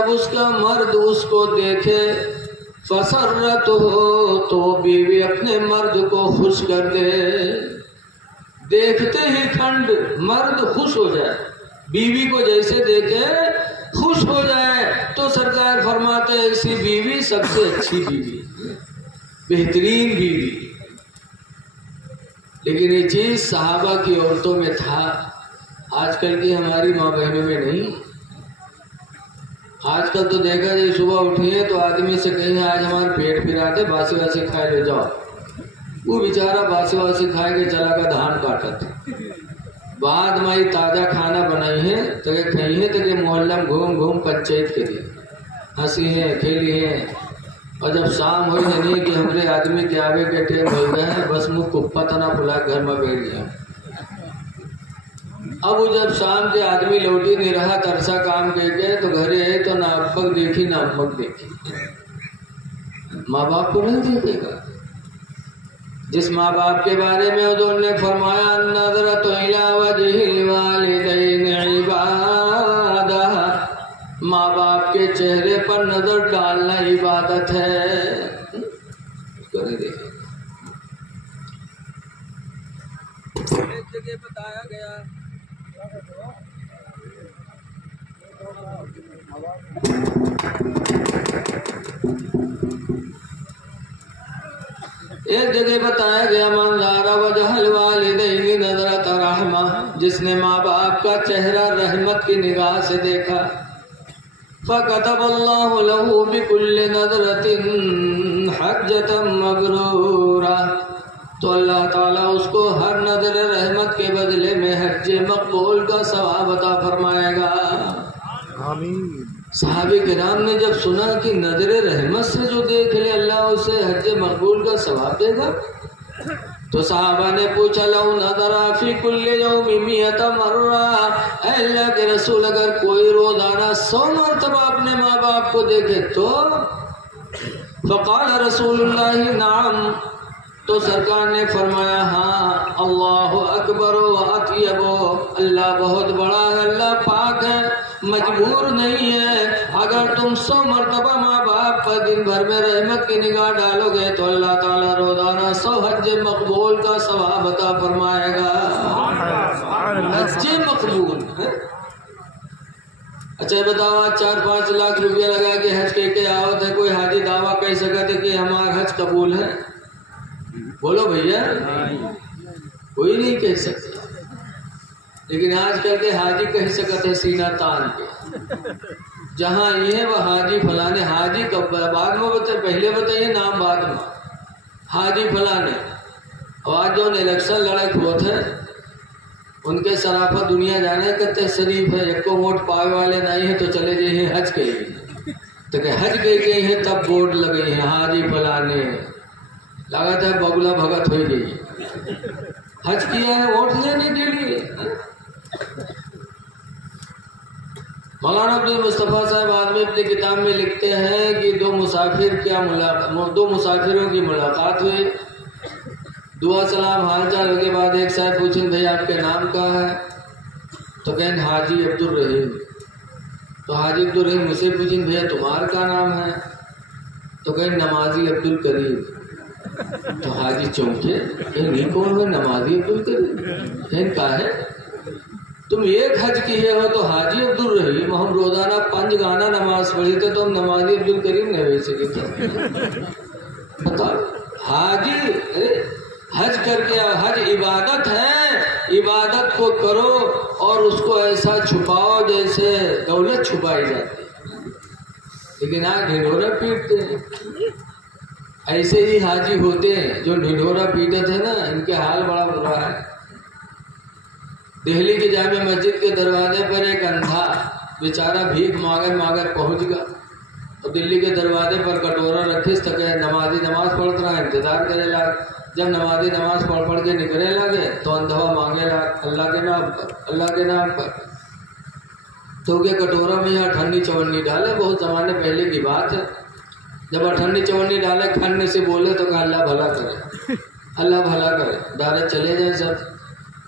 جب اس کا مرد اس کو دیکھے فسرت ہو تو بیوی اپنے مرد کو خوش کر دے. دیکھتے ہی کھنڈ مرد خوش ہو جائے, بیوی کو جیسے دیکھے خوش ہو جائے, تو سرکار فرماتے ہیں ایسی بیوی سب سے اچھی بیوی, بہترین بیوی. لیکن یہ چیز صحابہ کی عورتوں میں تھا, آج کل کی ہماری ماں بہنوں میں نہیں. آج کل تو دیکھا جائے صبح اٹھیے تو آدمی سے کہیں آج ہمارے پیٹ پھراتے, باسی واسی کھائے لے جاؤ. وہ بیچارہ باسی واسی کھائے کے چلا کا دھان کاٹت. بعد مائی تازہ کھانا بنائی ہے تو کھائی ہے تو محلہ میں گھوم گھوم پنچایت کری, ہنسی ہیں کھیلی ہیں. اور جب شام ہوئی نہیں کہ ہمارے آدمی کے آگے کے ٹیم ہو گئے, بس منہ کپا تنا پلا گھر میں بیٹھ گیا. اب وہ جب شام کے آدمی لوٹی نہیں رہا, ترسا کام کے گئے تو گھر آئے تو نہ ابک دیکھی نہ امک دیکھی. ماں باپ کو نہیں دیکھے گا. جس ماں باپ کے بارے میں حضور نے فرمایا نظرۃ الی وجہ الوالدین عبادہ, ماں باپ کے چہرے پر نظر ڈالنا عبادت ہے. ایک جگہ بتایا گیا من زار وجہ الوالدین نظرۃ رحمہ, جس نے ماں باپ کا چہرہ رحمت کی نگاہ سے دیکھا, فَكَتَبَ اللَّهُ لَهُ بِكُلِّ نَظْرَةٍ حَجَّةً مَبْرُورًا, تو اللہ تعالیٰ اس کو ہر نظر رحمت کے بدلے میں حج مقبول کا ثواب عطا فرمائے گا. آمین. صحابہ کرام نے جب سنا کہ نظر رحمت سے جو دیکھ لے اللہ اسے حج مقبول کا ثواب دے گا, تو صحابہ نے پوچھا لو نظر فی کل یوم 100 مرہ, اے اللہ کے رسول اگر کوئی روزانہ 100 مرتبہ اپنے ماں باپ کو دیکھے تو؟ فقال رسول اللہ نعم, تو سرکار نے فرمایا ہاں. اللہ اکبر و اطیب, اللہ بہت بڑا ہے, اللہ پاک ہے, مجبور نہیں ہے. اگر تم 100 مرتبہ ماں باپ پر دن بھر میں رحمت کی نگاہ ڈالو گے تو اللہ تعالیٰ روزانہ 100 حج مقبول کا ثواب عطا فرمائے گا. حج مقبول ہے. اچھا بتاؤ, 4-5 لاکھ روپیہ لگا کے حج کے آوت ہے, کوئی حاجی دعویٰ کہہ سکتے کہ ہمارا حج قبول ہے؟ بولو بھیا, کوئی نہیں کہہ سکتا. لیکن آج کل کے حاجی کہہ سکتے سینہ تان کے, جہاں یہ ہے وہ حاجی فلانے, حاجی کب بعد میں بتائے, پہلے بتائیے نام بعد میں, حاجی فلانے. اور آج جو الیکشن لڑک ہوتے ہیں ان کے صرافہ دنیا جانے کہتے شریف ہے, ایک کو ووٹ پائے والے نہیں ہیں تو چلے جائیں حج کے لیے, تو کہ حج کے گئے ہیں تب ووٹ لگے ہیں حاجی فلانے. لگتا ہے بگلا بھگت ہو گئی, حج کیا ہے ووٹ لینے کے لیے. مولانا عبد المصطفیٰ صاحب آدمی اپنی کتاب میں لکھتے ہیں کہ دو مسافروں کی ملاقات ہوئی, دعا سلام حال چال کے بعد ایک صاحب پوچھیں بھائی آپ کے نام کیا ہے؟ تو کہیں حاجی عبد الرحیم. تو حاجی عبد الرحیم مجھ سے پوچھیں بھیا تمہارا کیا نام ہے؟ تو کہیں نمازی عبد الکریم. تو حاجی چونکے, نہیں کون ہے نمازی عبد الکریم؟ کہیں کہا ہے تم ایک حج کیے ہو تو حاجی عبد الرحیم, ہم روزانہ 5 گانا نماز پڑھی تھے تو ہم نمازی عبد الکریم نہیں بھیج سکے تھے. بتاؤ, حاجی حج کر کے, حج عبادت ہے, عبادت کو کرو اور اس کو ایسا چھپاؤ جیسے دولت چھپائی جاتی ہے. لیکن آج ڈھنڈورا پیٹتے ہیں. ایسے ہی حاجی ہوتے ہیں جو ڈھنڈورا پیٹے تھے نا, ان کے حال بڑا برا ہے. دہلی کے جامع مسجد کے دروازے پر ایک اندھا بیچارہ بھیک مانگر پہنچ گیا, اور دلی کے دروازے پر کٹورا رکھیس تک نمازی نماز پڑھ رہا, انتظار کرنے لگا. جب نمازی نماز پڑھ کے نکلنے لگے تو اندھا مانگے لگا اللہ کے نام پر, اللہ کے نام پر. تو کہ کٹورا میں یہاں ٹھنڈی چونی ڈالے, بہت زمانے پہلے کی بات ہے. جب ٹھنڈی چونی ڈالے کھانے سے بولے تو کہ اللہ بھلا کرے, اللہ بھلا کرے. ڈالے چلے جائیں سب.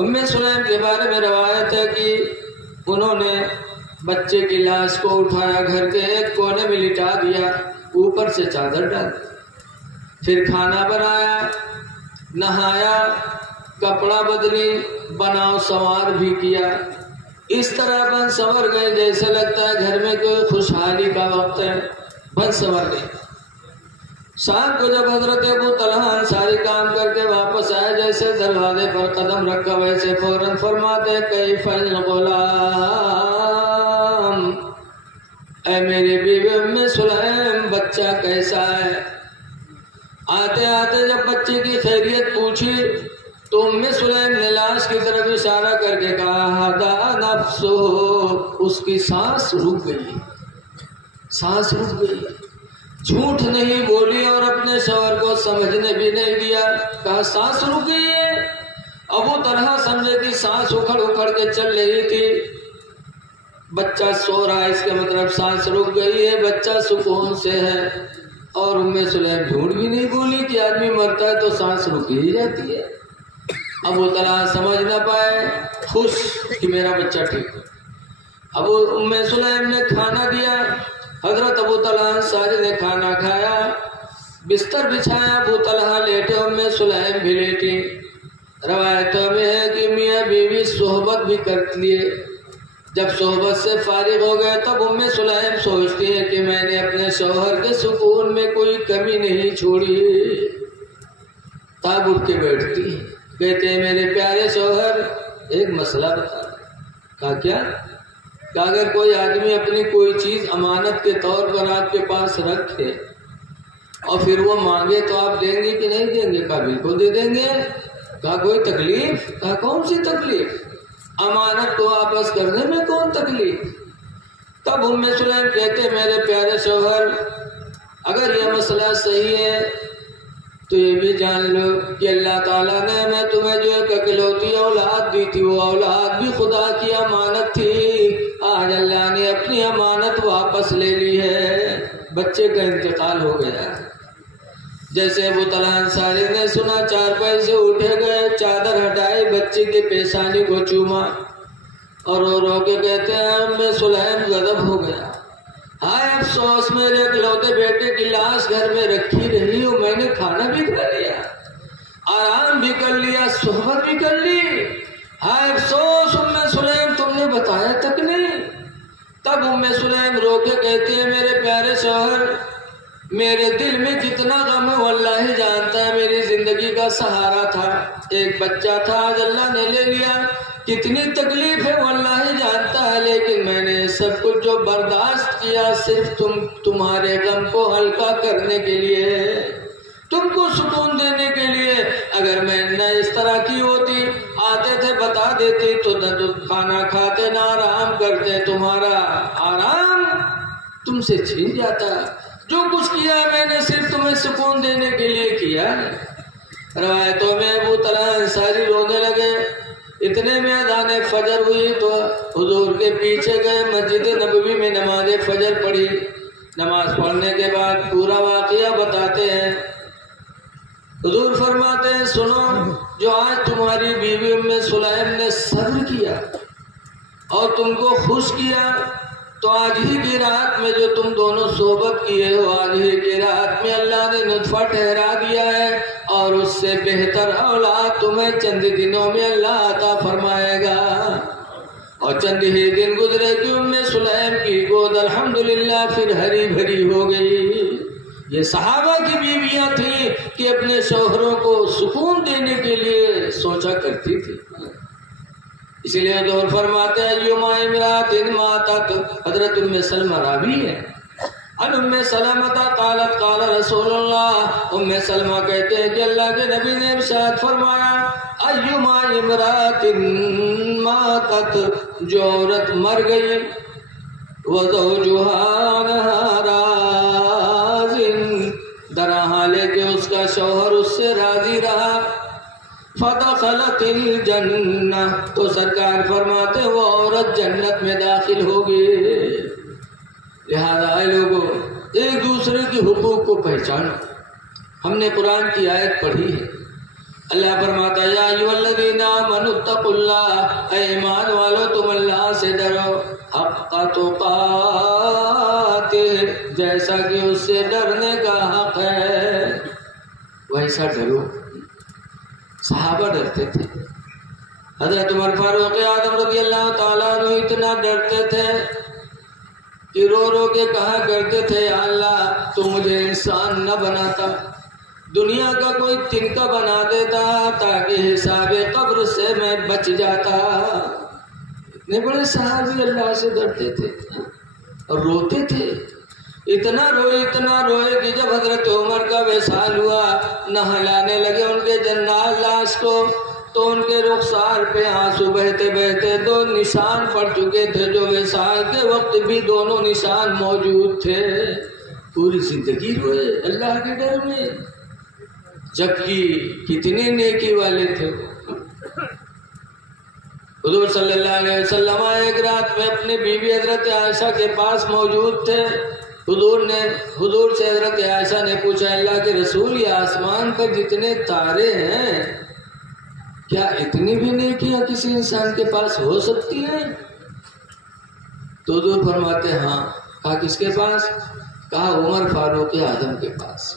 ام سلیم کے بارے میں روایت ہے کہ انہوں نے بچے کی لاش کو اٹھایا، گھر کے ایک کونے میں لٹا دیا، اوپر سے چادر ڈال دی، پھر کھانا بنایا، نہایا، کپڑا بدلی، بناؤ سنوار بھی کیا۔ اس طرح بن سنور گئے جیسے لگتا ہے گھر میں کوئی خوشحالی کا وقت ہے، بن سنور گئے۔ شام کو جب حضرت ابو طلحہ انصاری کام کر کے واپس آئے، جیسے دروازے پر قدم رکھا ویسے فوراً فرماتے کیف الغلام، اے میری بیوی ام سلیم بچہ کیسا ہے؟ آتے آتے جب بچے کی خیریت پوچھی تو ام سلیم نے لاش کی طرف اشارہ کر کے کہا ہدا نفسہ، اس کی سانس رک گئی، سانس رک گئی۔ جھوٹ نہیں بولی اور اپنے شوہر کو سمجھنے بھی نہیں دیا، کہا سانس رک گئی ہے۔ ابو طلحہ سمجھے کہ سانس اکھڑ اکھڑ کے چل رہی تھی، بچہ سو رہا ہے اس کا مطلب سانس رک گئی ہے، بچہ سکون سے ہے۔ اور ام سلیم جھوٹ بھی نہیں بولی کہ آدمی مرتا ہے تو سانس رک ہی جاتی ہے۔ ابو طلحہ سمجھ نہ پائے، خوش کہ میرا بچہ ٹھیک ہے۔ ام سلیم نے کھانا دیا، حضرت ابو طلحہ انصاری نے کھانا کھایا، بستر بچھایا، ابو طلحہ لیٹے، ام سلیم بھی لیٹی۔ روایتوں میں ہے کہ میاں بیوی صحبت بھی کر لیے، جب صحبت سے فارغ ہو گئے تب ام سلیم سوچتی ہے کہ میں نے اپنے شوہر کے سکون میں کوئی کمی نہیں چھوڑی۔ تاب اٹھ کے بیٹھتی ہے، کہتے ہیں میرے پیارے شوہر ایک مسئلہ بتا دیں۔ کہا کیا؟ کہ اگر کوئی آدمی اپنی کوئی چیز امانت کے طور پر آپ کے پاس رکھے اور پھر وہ مانگے تو آپ دیں گے کہ نہیں دیں گے؟ کہا بالکل دے دیں گے۔ کہا کوئی تکلیف؟ کہا کون سی تکلیف؟ امانت کو واپس کرنے میں کون تکلیف؟ تب ام سلیم کہتے میرے پیارے شوہر اگر یہ مسئلہ صحیح ہے تو یہ بھی جان لو کہ اللہ تعالیٰ نے میں تمہیں جو ایک اکلوتی اولاد دی تھی وہ اولاد بھی خدا کی امانت تھی، آج اللہ نے اپنی امانت واپس لے لی ہے، بچے کا انتقال ہو گیا۔ جیسے ابو طلحہ انصاری نے سنا، چارپائی سے اٹھے گئے، چادر ہٹائی، بچے کی پیشانی کو چوما اور رو رو کے کہتے ہیں ام سلیم غضب ہو گیا، ہائے افسوس میرے اکلوتے بیٹے کی لاش گھر میں رکھی رہی ہو، میں نے کھانا بھی کھا لیا، آرام بھی کر لیا، صحبت بھی کر لی، ہائے افسوس ام سلیم تم نے بتایا تک نہیں۔ تب ام سلیم رو کے کہتی ہے میرے پیارے شوہر میرے دل میں کتنا غم ہے واللہ ہی جانتا ہے، میری زندگی کا سہارا تھا، ایک بچہ تھا آج اللہ نے لے لیا، کتنی تکلیف ہے واللہ ہی جانتا ہے، لیکن میں نے سب کچھ جو برداشت کیا صرف تمہارے غم کو ہلکا کرنے کے لیے، تم کو سکون دینے کے لیے۔ اگر میں نہ اس طرح کی ہوتی، آتے تھے بتا دیتی تو نہ کھانا کھاتے نہ آرام کرتے، تمہارا آرام تم سے چھین جاتا۔ جو کچھ کیا میں نے صرف تمہیں سکون دینے کے لیے کیا۔ روایتوں میں ابو طلحہ انصاری رونے لگے، اتنے میں اذان فجر ہوئی تو حضور کے پیچھے گئے، مسجد نبوی میں نماز فجر پڑھی، نماز پڑھنے کے بعد پورا واقعہ بتاتے ہیں۔ حضور فرماتے ہیں سنو، جو آج تمہاری بیوی ام سلیم نے صبر کیا اور تم کو خوش کیا، تو آج ہی کی رات میں جو تم دونوں صحبت کیے ہو، آج ہی کی رات میں اللہ نے نطفہ ٹھہرا دیا ہے اور اس سے بہتر اولاد تمہیں چند دنوں میں اللہ عطا فرمائے گا۔ اور چند ہی دن گزرے کہ ام سلیم کی گود الحمدللہ پھر ہری بھری ہو گئی۔ یہ صحابہ کی بیویاں تھیں کہ اپنے شوہروں کو سکون دینے کے لیے سوچا کرتی تھی، اسی لیے حضور فرماتے ہیں ایما امرات ماتت، حضرت ام سلمہ راوی ہے، ان ام سلمہ قالت قال رسول اللہ، ام سلمہ کہتے ہیں کہ اللہ کے نبی نے ارشاد فرمایا ایما امرات ماتت، جو عورت مر گئی وزوجها عنها راض، در حالے کہ اس کا شوہر اس سے راضی رہا، فدخلت الجنہ، تو سرکار فرماتے وہ عورت جنت میں داخل ہوگی۔ لہذا اے لوگوں ایک دوسرے کے حقوق کو پہچانو۔ ہم نے قرآن کی آیت پڑھی ہے، اللہ فرماتا یا ایھا الذین آمنوا اتقوا اللہ، اے ایمان والو تم اللہ سے ڈرو، حق تقاتہ، جیسا کہ اس سے ڈرنے کا حق ہے ویسا ڈرو۔ صحابہ ڈرتے تھے، حضرت عمر فاروق اعظم رضی اللہ تعالیٰ عنہ اتنا ڈرتے تھے کہ رو رو کے کہا کرتے تھے یا اللہ تو مجھے انسان نہ بناتا، دنیا کا کوئی تنکا بنا دیتا تاکہ حساب قبر سے میں بچ جاتا۔ اتنے بڑے صحابی اللہ سے ڈرتے تھے اور روتے تھے، اتنا روئے کہ جب حضرت عمر کا وصال ہوا، نہلانے لگے ان کے جنات لاش کو، تو ان کے رخسار پہ آنسو بہتے بہتے 2 نشان پڑ چکے تھے، جو وصال کے وقت بھی دونوں نشان موجود تھے۔ پوری زندگی روئے اللہ کے ڈر میں، جبکہ کتنے نیکی والے تھے۔ حضور صلی اللہ علیہ وسلم ایک رات میں اپنے بیوی حضرت عائشہ کے پاس موجود تھے۔ حضور سے حضرت عائشہ نے پوچھا اللہ کے رسول، یہ آسمان پر جتنے تارے ہیں کیا اتنی بھی نیکیاں کسی انسان کے پاس ہو سکتی ہیں؟ تو حضور فرماتے ہاں۔ کہا کس کے پاس؟ کہا عمر فاروق اعظم کے پاس۔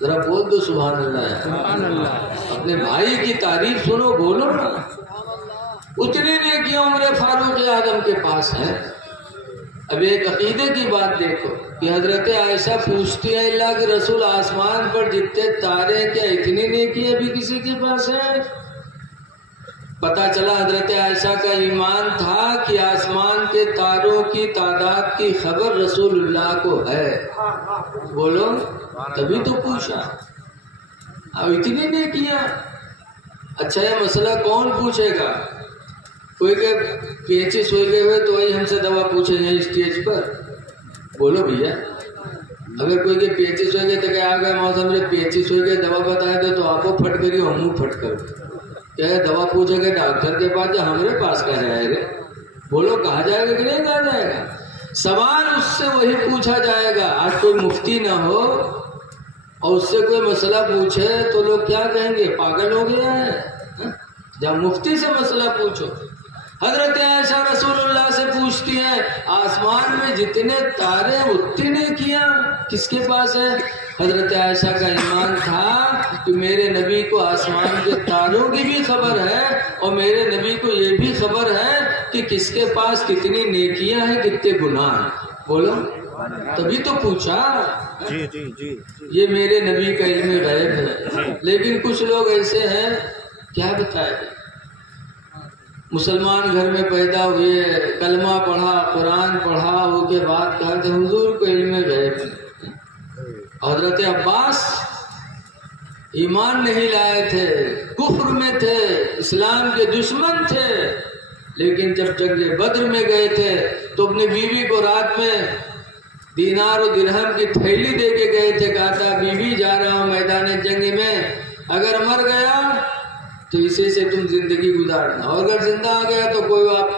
ذرا بول دو سبحان اللہ۔ سبحان اللہ۔ اپنے بھائی کی تعریف سنو، بولو نا۔ اتنی نیکیاں عمر فاروق اعظم کے پاس ہیں۔ اب ایک عقیدے کی بات دیکھو کہ حضرت عائشہ پوچھتی ہے اللہ کے رسول آسمان پر جتنے تارے ہیں کیا اتنی نیکیاں بھی کسی کے پاس ہیں؟ پتا چلا حضرت عائشہ کا ایمان تھا کہ آسمان کے تاروں کی تعداد کی خبر رسول اللہ کو ہے۔ بولو، تبھی تو پوچھا۔ اب اتنی نیکیاں، اچھا یہ مسئلہ کون پوچھے گا؟ کوئی کہ پیچس ہوئے گئے تو وہی ہم سے دوا پوچھیں گے اسٹیج پر؟ بولو بھیا، اگر کوئی کہ پیچس ہوئے گئے تو کیا آ گئے موسم میں پیچس ہوئے گئے دوا بتائے تو آپ کو پھٹ کری ہم پھٹ کر کیا دوا پوچھے گا ڈاکٹر کے پاس یا ہمارے پاس کہاں جائے گا؟ بولو کہاں جائے گا کہ نہیں کہا جائے گا؟ سوال اس سے وہی پوچھا جائے گا۔ آج کوئی مفتی نہ ہو اور اس سے کوئی مسئلہ پوچھے تو لوگ کیا کہیں گے؟ پاگل ہو گیا ہے۔ جب مفتی سے مسئلہ پوچھو۔ حضرت عائشہ رسول اللہ سے پوچھتی ہیں آسمان میں جتنے تارے اتنی نیکیاں کس کے پاس ہیں؟ حضرت عائشہ کا ایمان تھا کہ میرے نبی کو آسمان کے تاروں کی بھی خبر ہے اور میرے نبی کو یہ بھی خبر ہے کہ کس کے پاس کتنی نیکیاں ہیں کتنے گناہ ہیں۔ بولو، تبھی تو پوچھا۔ جی جی جی یہ میرے نبی کا علم غیب ہے، لیکن کچھ لوگ ایسے ہیں کیا بتائے، مسلمان گھر میں پیدا ہوئے، کلمہ پڑھا، قرآن پڑھا، وہ کے بعد کہتے حضور کو علم غیب ہے۔ حضرت عباس ایمان نہیں لائے تھے، کفر میں تھے، اسلام کے دشمن تھے، لیکن جب جنگ بدر میں گئے تھے تو اپنی بیوی کو رات میں دینار و درہم کی تھیلی دے کے گئے تھے، کہا تھا بیوی جا رہا ہوں میدان جنگ میں، اگر مر گیا تو اسی سے تم زندگی گزارنا، اور اگر زندہ آ گیا تو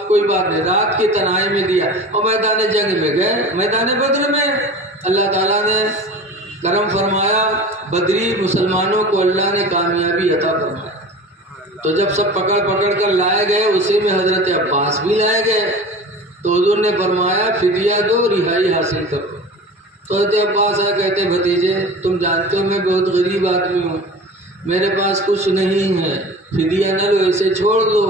کوئی بات نہیں۔ رات کی تنہائی میں دیا اور میدان جنگ میں گئے۔ میدان بدر میں اللہ تعالیٰ نے کرم فرمایا، بدری مسلمانوں کو اللہ نے کامیابی عطا فرمایا۔ تو جب سب پکڑ کر لائے گئے، اسی میں حضرت عباس بھی لائے گئے، تو حضور نے فرمایا فدیہ دو، رہائی حاصل کرو۔ تو حضرت عباس آئے کہتے بھتیجے تم جانتے ہو میں بہت غریب آدمی ہوں، میرے پاس کچھ نہیں ہے، فدیہ نہ لو، اسے چھوڑ دو۔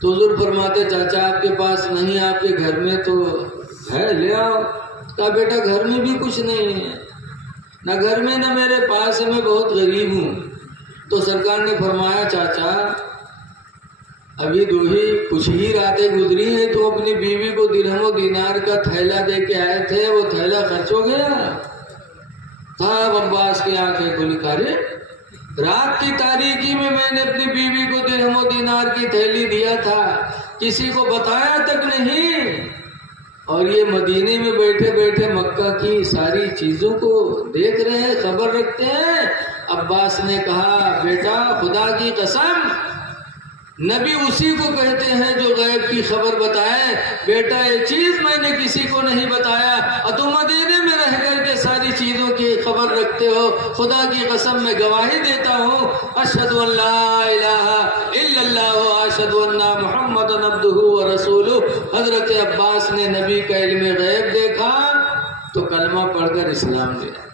تو حضور فرماتے چاچا آپ کے پاس نہیں، آپ کے گھر میں تو ہے، لے آؤ۔ کہا بیٹا گھر میں بھی کچھ نہیں ہے، نہ گھر میں نہ میرے پاس ہے، میں بہت غریب ہوں۔ تو سرکار نے فرمایا چاچا ابھی کچھ ہی راتیں گزری ہیں، تو اپنی بیوی کو درہم و دینار کا تھیلا دے کے آئے تھے، وہ تھیلا خرچ ہو گیا تھا۔ عباس کی آنکھیں کھلی، کہا رات کی تاریکی میں نے اپنی بیوی کو درہم و دینار کی تھیلی دیا تھا، کسی کو بتایا تک نہیں، اور یہ مدینے میں بیٹھے بیٹھے مکہ کی ساری چیزوں کو دیکھ رہے ہیں، خبر رکھتے ہیں۔ عباس نے کہا بیٹا خدا کی قسم نبی اسی کو کہتے ہیں جو غیب کی خبر بتائے، بیٹا یہ چیز میں نے کسی کو نہیں بتایا، اور تم مدینے میں رہ کر کے ساری چیزوں کی خبر رکھتے ہو، خدا کی قسم میں گواہی دیتا ہوں اشہد ان لا الہ الا اللہ و اشہد ان محمد عبدہ و رسولہ۔ حضرت عباس نے نبی کا علم غیب دیکھا تو کلمہ پڑھ کر اسلام لیا،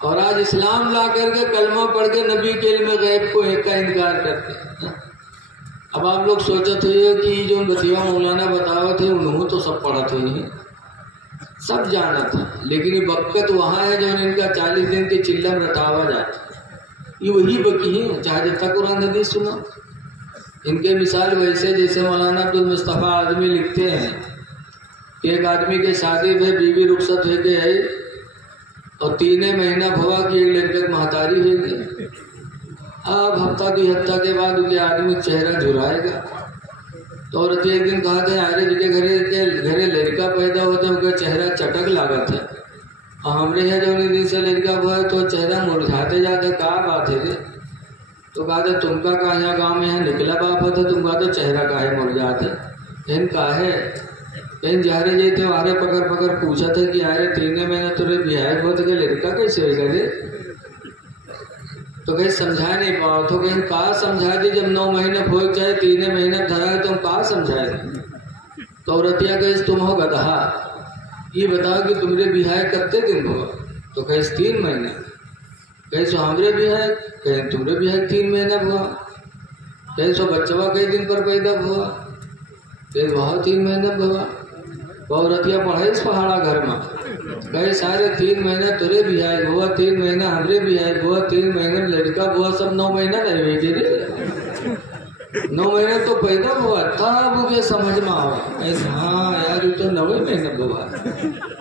اور آج اسلام لا کر کے کلمہ پڑھ کے نبی کے علم غیب کو ایک کا انکار کرتے ہیں۔ اب آپ لوگ سوچتے ہو کہ جو بتیوا مولانا بتاؤ تھے انہوں تو سب پڑھا تھے، سب جانا تھا، لیکن یہ بقت وہاں ہے جو ان کا 40 دن کی چلم رٹاوا جاتا، یہ وہی بکی ہیں چاہے جب تک قرآن حدیث سنا۔ ان کے مثال ویسے جیسے مولانا عبدالمصطفیٰ آدمی لکھتے ہیں کہ ایک آدمی کے شادی میں بیوی رخصت ہو کے آئی اور 3 مہینہ بھوا کی ایک لڑکے محتاری ہوئی گئی۔ اب ہفتہ 2 ہفتہ کے بعد ان کے آدمی چہرہ جھرائے گا تو عورت ایک دن کہا تھا آرے جی کے گھرے لڑکا پیدا ہوتا ہے ان کا چہرہ چٹک لاگت ہے، اور ہمارے یہاں جو دن سے لڑکا ہوا ہے تو چہرہ مرجھاتے جاتے، کہا بات ہے جی؟ تو کہا تھا تم کا کہاں یہاں گاؤں میں یہاں نکلا باپ ہوتا، تم کہا تو چہرہ کاہے مرجھاتے ان کا ہے ان جہرے جی تھے آرے پکڑ پوچھا تھا کہ آرے 3 مہینہ تورے بیاہ ہوتے کہ لڑکا کیسے ہوئے گا جی؟ تو کہیں سمجھا نہیں پاؤ تو کہیں کہا سمجھا دی جب 9 مہینہ بھوگ جائے 3 مہینہ دھرا ہے تو ہم کہا سمجھائے۔ تو عورتیا کہیں تم ہو گدھا، یہ بتاؤ کہ تمہارے بیاہ کتے دن ہوا؟ تو کہیں 3 مہینہ، کہیں سو ہمارے بیاہ، کہیں تمہارے بیاہ 3 مہینہ ہوا، کہیں سو بچوا کئی دن پر پیدا ہوا، کہیں وہاں 3 مہینہ ہوا۔ عورتیا پڑھے اس پہاڑا گھر میں گئے سارے 3 مہینہ ترے بیاہ ہوا، 3 مہینہ ہمارے بیاہ ہوا، 3 مہینہ لڑکا ہوا، سب 9 مہینہ نہیں ہوئی گی 9 مہینہ تو پیدا ہوا تب مجھے سمجھ میں آؤ ایسے ہاں یار یہ تو 9 مہینہ ہوا۔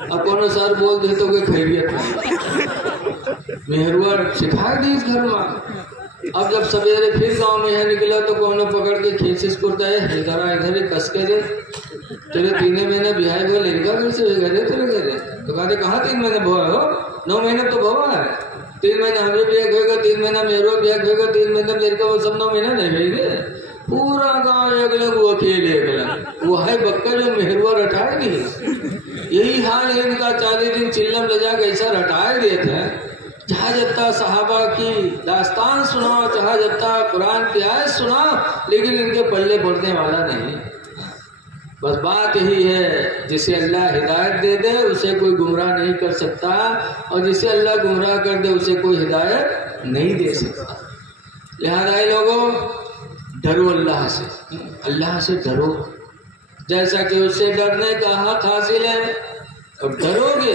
اب کونوں سر بول دے تو کہ خیریت نہیں، مہروا سکھا دی اس گھر میں۔ اب جب سویرے پھر گاؤں میں یہاں نکلا تو کونوں پکڑ کے کھینچ کرتا ہے ادھر کس کے دے تیرے 3 مہینہ بیاہ ہوا لڑکا گھر سے گھر تیرے گھر، تو کہتے کہاں 3 مہینہ بھوا ہو؟ 9 مہینہ تو بھوا ہے، 3 مہینہ ہمیں بیاہ ہوئے گا، 3 مہینہ میرو بیاہ ہوئے گا، 3 مہینہ لڑکا وہ سب 9 مہینہ نہیں ہوئی گے۔ پورا گاؤں ایک لگ وہ اکیلے ایک لگ وہ ہے بکا جو مہروا رٹائے نہیں۔ یہی حال ہے ان کا 40 دن چلم لے جا کے ایسا رٹائے دیے تھے، جہاں جتا صحابہ کی داستان سنا، جہاں جتا قرآن کی آیت سنا، لیکن ان کے پلے پڑنے والا نہیں۔ بس بات یہی ہے جسے اللہ ہدایت دے دے اسے کوئی گمراہ نہیں کر سکتا، اور جسے اللہ گمراہ کر دے اسے کوئی ہدایت نہیں دے سکتا۔ لہذا لوگوں ڈرو اللہ سے، اللہ سے ڈرو، جیسا کہ اس سے ڈرنے کا حق حاصل ہے، اور ڈرو گے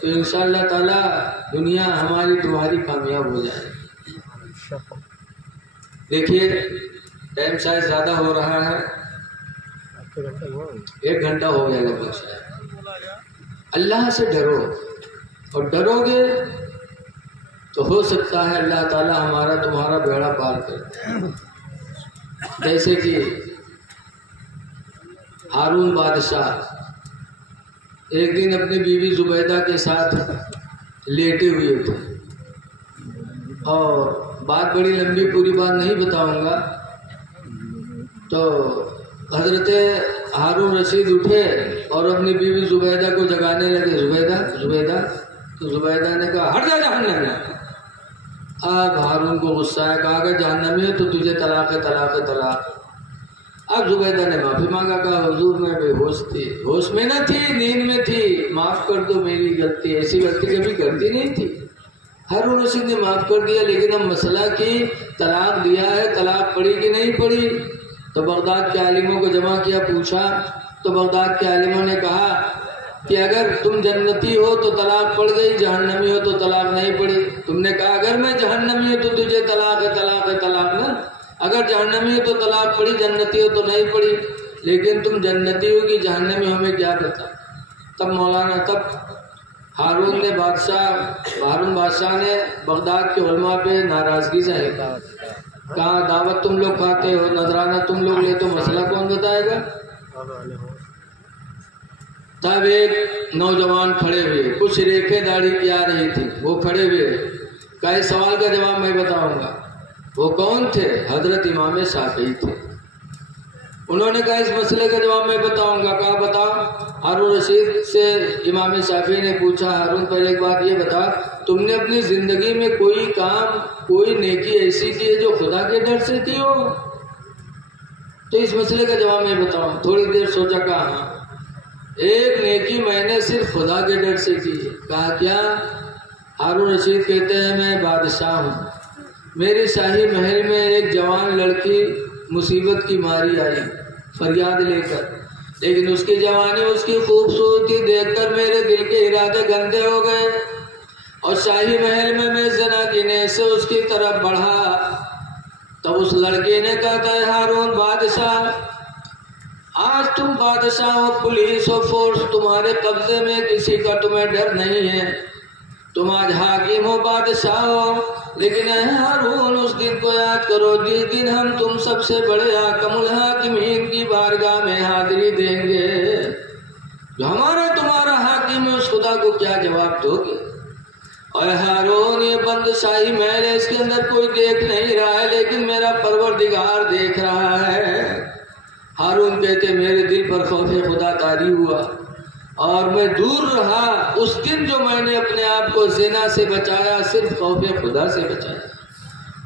تو انشاءاللہ تعالی دنیا ہماری تمہاری کامیاب ہو جائے۔ دیکھیے ٹائم شاید زیادہ ہو رہا ہے، 1 گھنٹہ ہو گیا لگ بھگ۔ اللہ سے ڈرو، اور ڈرو گے تو ہو سکتا ہے اللہ تعالی ہمارا تمہارا بیڑا پار کرے۔ جیسے کہ ہارون بادشاہ ایک دن اپنی بیوی زبیدہ کے ساتھ لیٹے ہوئے تھے، اور بات بڑی لمبی پوری بات نہیں بتاؤں گا۔ تو حضرت ہارون رشید اٹھے اور اپنی بیوی زبیدہ کو جگانے لگے، زبیدہ تو زبیدہ نے کہا ہٹ جا جہنم میں۔ اب ہارون کو غصہ آیا، کہا کہ جہنمی ہے تو تجھے طلاق ہے، طلاق ہے، طلاق۔ اب زبیدہ نے معافی مانگا، کہا حضور میں بے ہوش تھی، ہوش میں نہ تھی، نیند میں تھی، معاف کر دو میری غلطی، ایسی غلطی کبھی کرتی نہیں تھی۔ ہارون رشید نے معاف کر دیا، لیکن اب مسئلہ کی طلاق دیا ہے، طلاق پڑی کہ نہیں پڑی؟ تو بغداد کے عالموں کو جمع کیا، پوچھا تو بغداد کے عالموں نے کہا کہ اگر تم جنتی ہو تو طلاق پڑ گئی، جہنمی ہو تو طلاق نہیں پڑی۔ تم نے کہا اگر میں جہنمی ہوں تو تجھے طلاق ہے، طلاق ہے، طلاق نہ، اگر جہنمی ہو تو طلاق پڑی، جنتی ہو تو نہیں پڑی، لیکن تم جنتی ہو کہ جہنمی ہو ہمیں کیا پتا۔ تب ہارون بادشاہ نے بغداد کے علماء پہ ناراضگی ظاہر کہا دعوت تم لوگ کھاتے ہو، نذرانہ تم لوگ لے تو مسئلہ کون بتائے گا؟ تب ایک نوجوان کھڑے ہوئے، کچھ ریکھے داڑھی کی آ رہی تھی، وہ کھڑے ہوئے، کہا اس سوال کا جواب میں بتاؤں گا۔ وہ کون تھے؟ حضرت امام شافعی تھے۔ انہوں نے کہا اس مسئلے کا جواب میں بتاؤں گا. کہا بتا. ہارون رشید سے امام شافعی نے پوچھا ہارون پر ایک بات یہ بتا تم نے اپنی زندگی میں کوئی کام کوئی نیکی ایسی کی ہے جو خدا کے ڈر سے کی ہو؟ تو اس مسئلے کا جواب میں بتاؤں. تھوڑی دیر سوچا. کہا ہاں ایک نیکی میں نے صرف خدا کے ڈر سے کی. کہا کیا؟ ہارون رشید کہتے ہیں میں بادشاہ ہوں. میری شاہی محل میں ایک جوان لڑکی مصیبت کی ماری آئی فریاد لے کر، لیکن اس کی جوانی اس کی خوبصورتی دیکھ کر میرے دل کے ارادے گندے ہو گئے اور شاہی محل میں زنا کی نیت سے اس کی طرف بڑھا. تب اس لڑکی نے کہا ہے ہارون بادشاہ آج تم بادشاہ ہو، پولیس اور فورس تمہارے قبضے میں، کسی کا تمہیں ڈر نہیں ہے، تم آج حاکم ہو بادشاہ ہو، لیکن اے ہارون اس دن کو یاد کرو جس دن ہم تم سب سے بڑے حاکم الحاکمین کی بارگاہ میں حاضری دیں گے. جو ہمارا تمہارا حاکم ہے اس خدا کو کیا جواب دو گے؟ اور ہارون یہ بند شاہی محل ہے، اس کے اندر کوئی دیکھ نہیں رہا ہے لیکن میرا پروردگار دیکھ رہا ہے. ہارون کہتے میرے دل پر خوف خدا طاری ہوا اور میں دور رہا. اس دن جو میں نے اپنے آپ کو زنا سے بچایا صرف خوف خدا سے بچایا.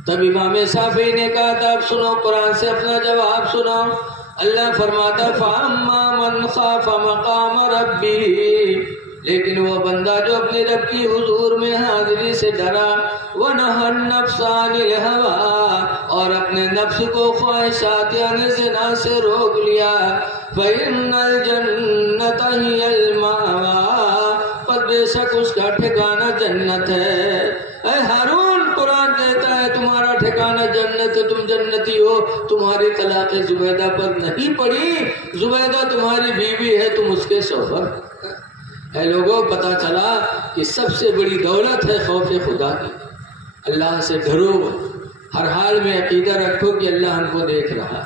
تب امام شافعی نے کہا تھا اب سنو قرآن سے اپنا جواب سنو. اللہ فرماتا فَأَمَّا مَنْ خَافَ مَقَامَ رَبِّهِ، لیکن وہ بندہ جو اپنے رب کی حضور میں حاضری سے ڈرا، وَنَهَى النَّفْسَ عَنِ الْهَوَىٰ، اور اپنے نفس کو خواہشات یعنی زنا سے روک لیا، فَإِنَّ الْجَنَّةَ هِيَ الْمَأْوَىٰ، پر بے شک اس کا ٹھکانہ جنت ہے. اے ہارون قرآن کہتا ہے تمہارا ٹھکانہ جنت ہے، تم جنتی ہو. تمہاری طلاق زبیدہ پر نہیں پڑی، زبیدہ تمہاری بیوی ہے، تم اس کے شوہر. اے لوگوں پتہ چلا کہ سب سے بڑی دولت ہے خوف خدا کی. اللہ سے ڈرو، ہر حال میں عقیدہ رکھو کہ اللہ ہم کو دیکھ رہا.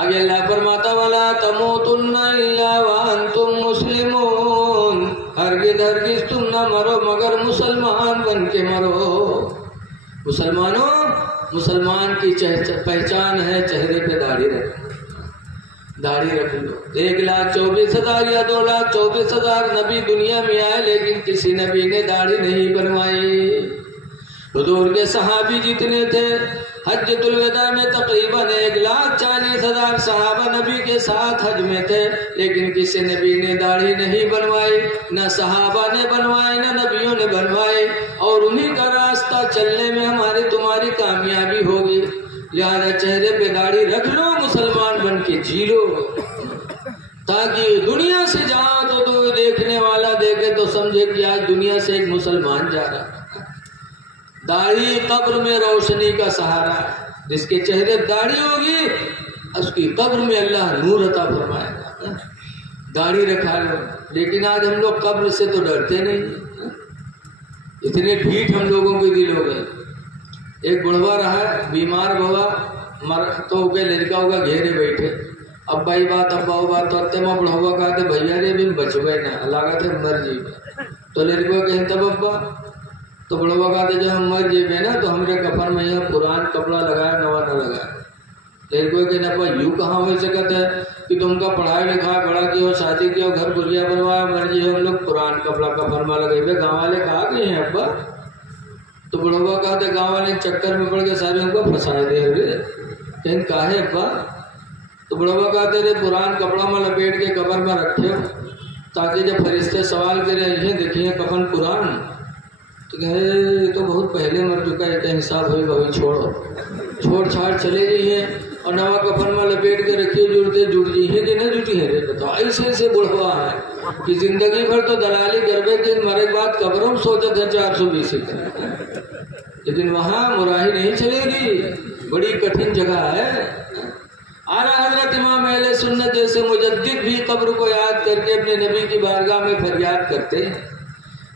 آگے اللہ فرماتا وَلَا تَمُوتُنَّ إِلَّا وَأَنْتُمْ مُسْلِمُونَ، ہرگز ہرگز تم نہ مرو مگر مسلمان بن کے مرو. مسلمانوں، مسلمان کی پہچان ہے چہرے پہ داڑھی رکھنا. داڑھی رکھ لو. 1,24,000 یا 2,24,000 نبی دنیا میں آئے لیکن کسی نبی نے داڑھی نہیں بنوائی. حضور کے صحابی جتنے تھے حجۃ الوداع میں تقریباً 1,40,000 صحابہ نبی کے ساتھ حج میں تھے لیکن کسی نبی نے داڑھی نہیں بنوائی، نہ صحابہ نے بنوائی نہ نبیوں نے بنوائی. اور انہی کا راستہ چلنے میں ہماری تمہاری کامیابی ہوگی. لہذا چہرے پہ داڑھی رکھ لو، مسلمان بن کے جی لو، تاکہ دنیا سے جاؤ تو دیکھنے والا دیکھے تو سمجھے کہ آج دنیا سے ایک مسلمان جا رہا ہے. داڑھی قبر میں روشنی کا سہارا ہے. جس کے چہرے داڑھی ہوگی اس کی قبر میں اللہ نور عطا فرمائے گا. داڑھی رکھا لو. لیکن آج ہم لوگ قبر سے تو ڈرتے نہیں، اتنے ڈھیٹ ہم لوگوں کے دل ہو گئے. ایک بڑھوا رہا بیمار بوا مر تو گئے لڑکا ہوگا گھیرے بیٹھے ابائی بات اباؤ بات تو اتما بڑھوا کہتے بھیا رے بھی بچ گئے نا اللہ کہتے مر جی تو لڑکا کہیں تب ابا تو بڑھوا کہتے جب ہم مر جی نا تو ہمارے کفن میں یہاں پران کپڑا لگایا نوا نہ لگایا. لڑکوں کہنا ابا یوں کہاں ہو سکتا ہے کہ تم کا پڑھائی لکھا بڑا کیا ہو شادی کیا ہو گھر گریا بنوایا مر جی ہم لوگ پران کپڑا کفن میں لگے گاؤں والے کہا کہ ہیں ابا. تو بڑھوا کہتے گاؤں والے چکر میں پڑ کے سارے ہم کو پھنسائے دے رہے کہیں کہے ابا. تو بڑھوا کہتے رہے پران کپڑا میں لپیٹ کے قبر میں رکھے تاکہ جب فرشتے سوال کریں یہ دیکھیے کفن پران تو کہے یہ تو بہت پہلے مر چکا ہے کہ حساب ہوئے کبھی چھوڑو چھوڑ چھاڑ چلے گئی ہیں اور نوا کفن میں لپیٹ کے رکھیے جڑتے جڑ گئی ہیں کہ نہ جٹی ہے رے بتاؤ. ایسے ایسے بڑھوا ہے کہ زندگی بھر تو دلالی گربے کے مرے کے بعد قبروں سوچا تھا 420 لیکن وہاں مراحی نہیں چلے گی. بڑی کٹھن جگہ ہے. اعلیٰ حضرت امام اہل سنت جیسے مجدد بھی قبر کو یاد کر کے اپنے نبی کی بارگاہ میں فریاد کرتے ہیں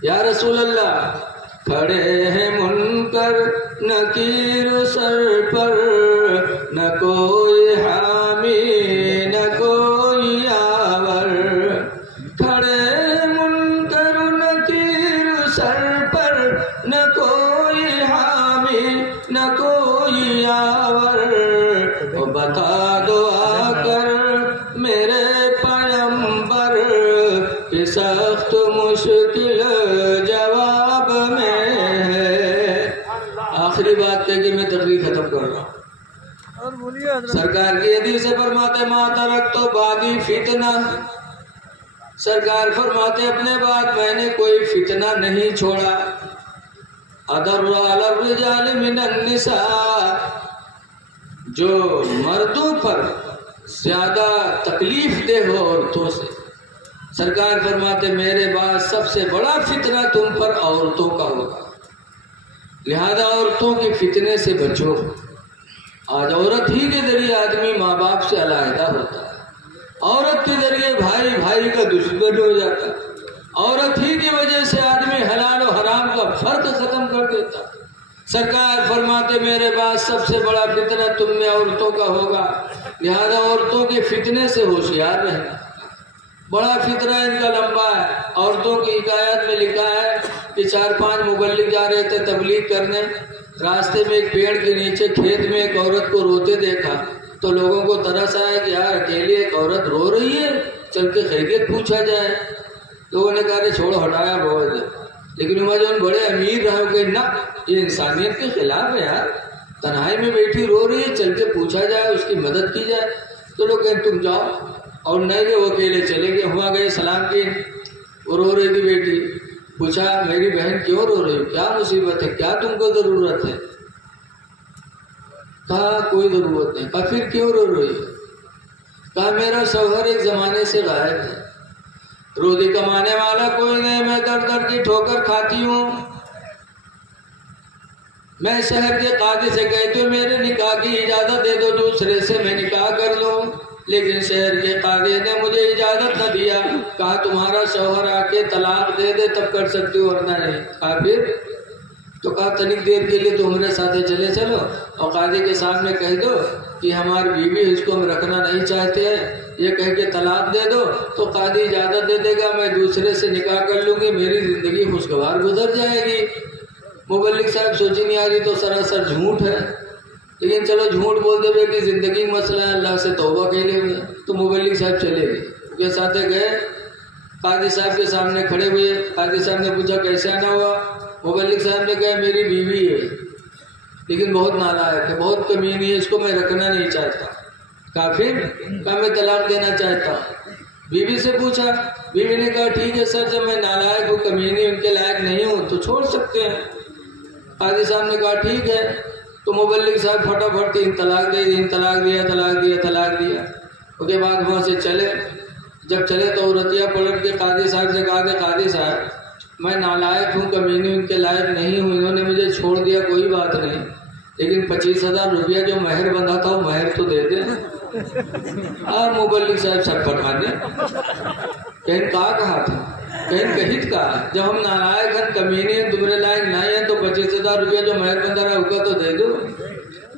یا رسول اللہ کھڑے ہیں منکر نکیر سر پر نہ کوئی حامی نہ کوئی یاور. کھڑے منکر نکیر سر پر نہ کوئی حامی نہ کوئی یاور. کہ میں تقریر ختم کر رہا ہوں۔ سرکار کی حدیث سے فرماتے ما ترکت بعدی فتنہ، سرکار فرماتے اپنے بعد میں نے کوئی فتنہ نہیں چھوڑا، اضر علی الرجال من النساء، جو مردوں پر زیادہ تکلیف دہ ہو عورتوں سے۔ سرکار فرماتے میرے بعد سب سے بڑا فتنہ تم پر عورتوں کا ہوگا، لہذا عورتوں کے فتنے سے بچو۔ آج عورت ہی کے ذریعے آدمی ماں باپ سے علیحدہ ہوتا ہے، عورت کے ذریعے بھائی بھائی کا دشمن ہو جاتا ہے، عورت ہی کی وجہ سے آدمی حلال و حرام کا فرق ختم کر دیتا ہے۔ سرکار فرماتے میرے بعد سب سے بڑا فتنہ تم میں عورتوں کا ہوگا، لہذا عورتوں کے فتنے سے ہوشیار رہنا۔ بڑا فتنہ ان کا لمبا ہے۔ عورتوں کی حکایت میں لکھا ہے کہ 4-5 مبلغ جا رہے تھے تبلیغ کرنے، راستے میں ایک پیڑ کے نیچے کھیت میں ایک عورت کو روتے دیکھا تو لوگوں کو ترس آیا کہ یار اکیلی ایک عورت رو رہی ہے، چل کے خیریت پوچھا جائے۔ لوگوں نے کہا چھوڑو ہٹایا روز دے، لیکن عمر جان بڑے امیر رہے کہ نہ یہ انسانیت کے خلاف ہے یار، تنہائی میں بیٹھی رو رہی ہے، چل کے پوچھا جائے، اس کی مدد کی جائے۔ تو لوگ کہیں تم جاؤ، اور نہیں کہ وہ اکیلے چلے گئے، ہوا گئے سلام کی، وہ رو رہی تھی بیٹی، پوچھا میری بہن کیوں رو رہی ہو، کیا مصیبت ہے، کیا تم کو ضرورت ہے؟ کہا کوئی ضرورت نہیں۔ کہا پھر کیوں رو رہی ہے؟ کہا میرا شوہر ایک زمانے سے غائب ہے، روزی کمانے والا کوئی نہیں، میں در در کی ٹھوکر کھاتی ہوں، میں شہر کے قاضی سے کہتی ہوں میرے نکاح کی اجازت دے دو، دوسرے سے میں نکاح کر لوں، لیکن شہر کے قاضی نے مجھے اجازت نہ دیا، کہا تمہارا شوہر آ کے طلاق دے دے تب کر سکتی ہو ورنہ نہیں۔ کہا پھر؟ تو کہا تنک دیر کے لیے تمہارے ساتھ چلے چلو اور قاضی کے سامنے کہہ دو کہ ہماری بیوی اس کو ہم رکھنا نہیں چاہتے ہیں، یہ کہہ کے طلاق دے دو تو قاضی اجازت دے دے گا، میں دوسرے سے نکاح کر لوں گی، میری زندگی خوشگوار گزر جائے گی۔ مبلغ صاحب سوچی نہیں آ رہی تو سراسر جھوٹ ہے، لیکن چلو جھوٹ بول دے کہ زندگی مسئلہ ہے، اللہ سے توبہ کہلے ہوئے، تو مبلغ صاحب چلے گئے، ان کے ساتھ گئے، قاضی صاحب کے سامنے کھڑے ہوئے، قاضی صاحب نے پوچھا کیسے آنا ہوا؟ مبلغ صاحب نے کہا میری بیوی ہے لیکن بہت نالائق ہے، بہت کمینی ہے، اس کو میں رکھنا نہیں چاہتا۔ کہا پھر؟ کہا میں طلاق دینا چاہتا ہوں۔ بیوی سے پوچھا، بیوی نے کہا ٹھیک ہے سر، جب میں نالائق ہوں، کمینی ان کے لائق نہیں ہوں تو چھوڑ سکتے ہیں۔ قاضی صاحب نے کہا ٹھیک ہے، تو مبلغ صاحب پھٹافٹ 3 طلاق دے دیں، طلاق دیا، طلاق دیا، طلاق دیا۔ اس کے بعد وہاں سے چلے، جب چلے تو عورتیہ پلٹ کے قاضی صاحب سے کہا کہ قاضی صاحب میں نالائق ہوں، کمینی ان کے لائق نہیں ہوں، انہوں نے مجھے چھوڑ دیا، کوئی بات نہیں، لیکن 25,000 روپیہ جو مہر بندھا تھا وہ مہر تو دے دیں۔ اور مبلغ صاحب سر پٹھا دیں، کہیں کہا تھا، کہیں کہت کہا، جب ہم نالائق ہیں، کمینی ہیں، تمہارے لائق نہیں ہیں تو 25,000 روپیہ جو مہر بندھا رہا ہوگا تو دے دو۔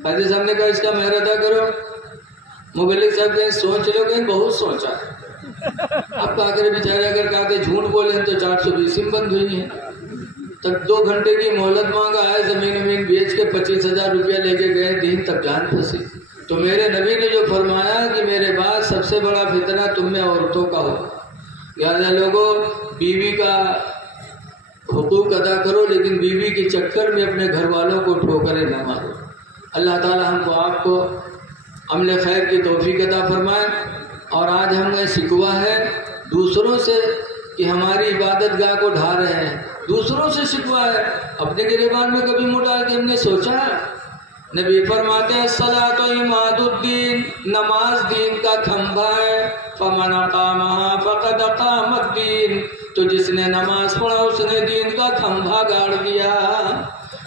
قاضی صاحب نے کہا اس کا مہر ادا کرو۔ مبلغ صاحب کہیں سوچ لو، کہیں بہت سوچا، اب کہا کرے بیچارے اگر کہا کہ جھوٹ بولیں تو 420 بند ہوئی ہیں، تب 2 گھنٹے کی مہلت مانگا، آئے زمین بیچ کے 25,000 روپیہ لے کے گئے، دین تب جان پھنسی۔ تو میرے نبی نے جو فرمایا کہ میرے بعد سب سے بڑا فتنہ تم میں عورتوں کا ہو، لہٰذا لوگوں بیوی کا حقوق ادا کرو، لیکن بیوی کے چکر میں اپنے گھر والوں کو ٹھوکریں نہ مارو۔ اللہ تعالی ہم کو آپ کو عمل خیر کی توفیق عطا فرمائے۔ اور آج ہمیں شکوہ ہے دوسروں سے کہ ہماری عبادت گاہ کو ڈھا رہے ہیں، دوسروں سے شکوہ ہے، اپنے گریبان میں کبھی منہ ڈال کے ہم نے سوچا ہے؟ نبی فرماتے ہیں الصلاۃ عماد الدین، نماز دین کا کھمبا ہے، فمن اقامہا فقد اقام الدین، تو جس نے نماز پڑھا اس نے دین کا کھمبا گاڑ دیا،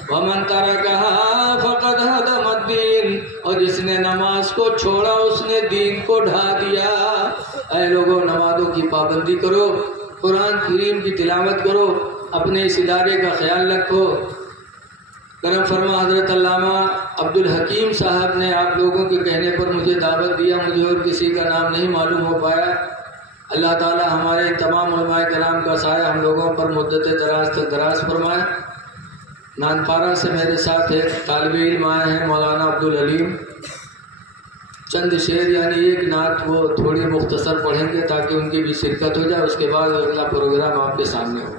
ومن ترکہا فقد ہدم الدین، اور جس نے نماز کو چھوڑا اس نے دین کو ڈھا دیا۔ اے لوگوں نمازوں کی پابندی کرو، قرآن کریم کی تلاوت کرو، اپنے اس ادارے کا خیال رکھو۔ کرم فرما حضرت علامہ عبدالحکیم صاحب نے آپ لوگوں کے کہنے پر مجھے دعوت دیا، مجھے اور کسی کا نام نہیں معلوم ہو پایا۔ اللہ تعالی ہمارے تمام علماء کرام کا سایہ ہم لوگوں پر مدت دراز تک دراز فرمائے۔ نانپارہ سے میرے ساتھ ایک طالب علم آئے ہیں مولانا عبدالعلیم، چند شعر یعنی ایک نعت وہ تھوڑی مختصر پڑھیں گے تاکہ ان کی بھی شرکت ہو جائے، اس کے بعد اگلا پروگرام آپ کے سامنے ہو۔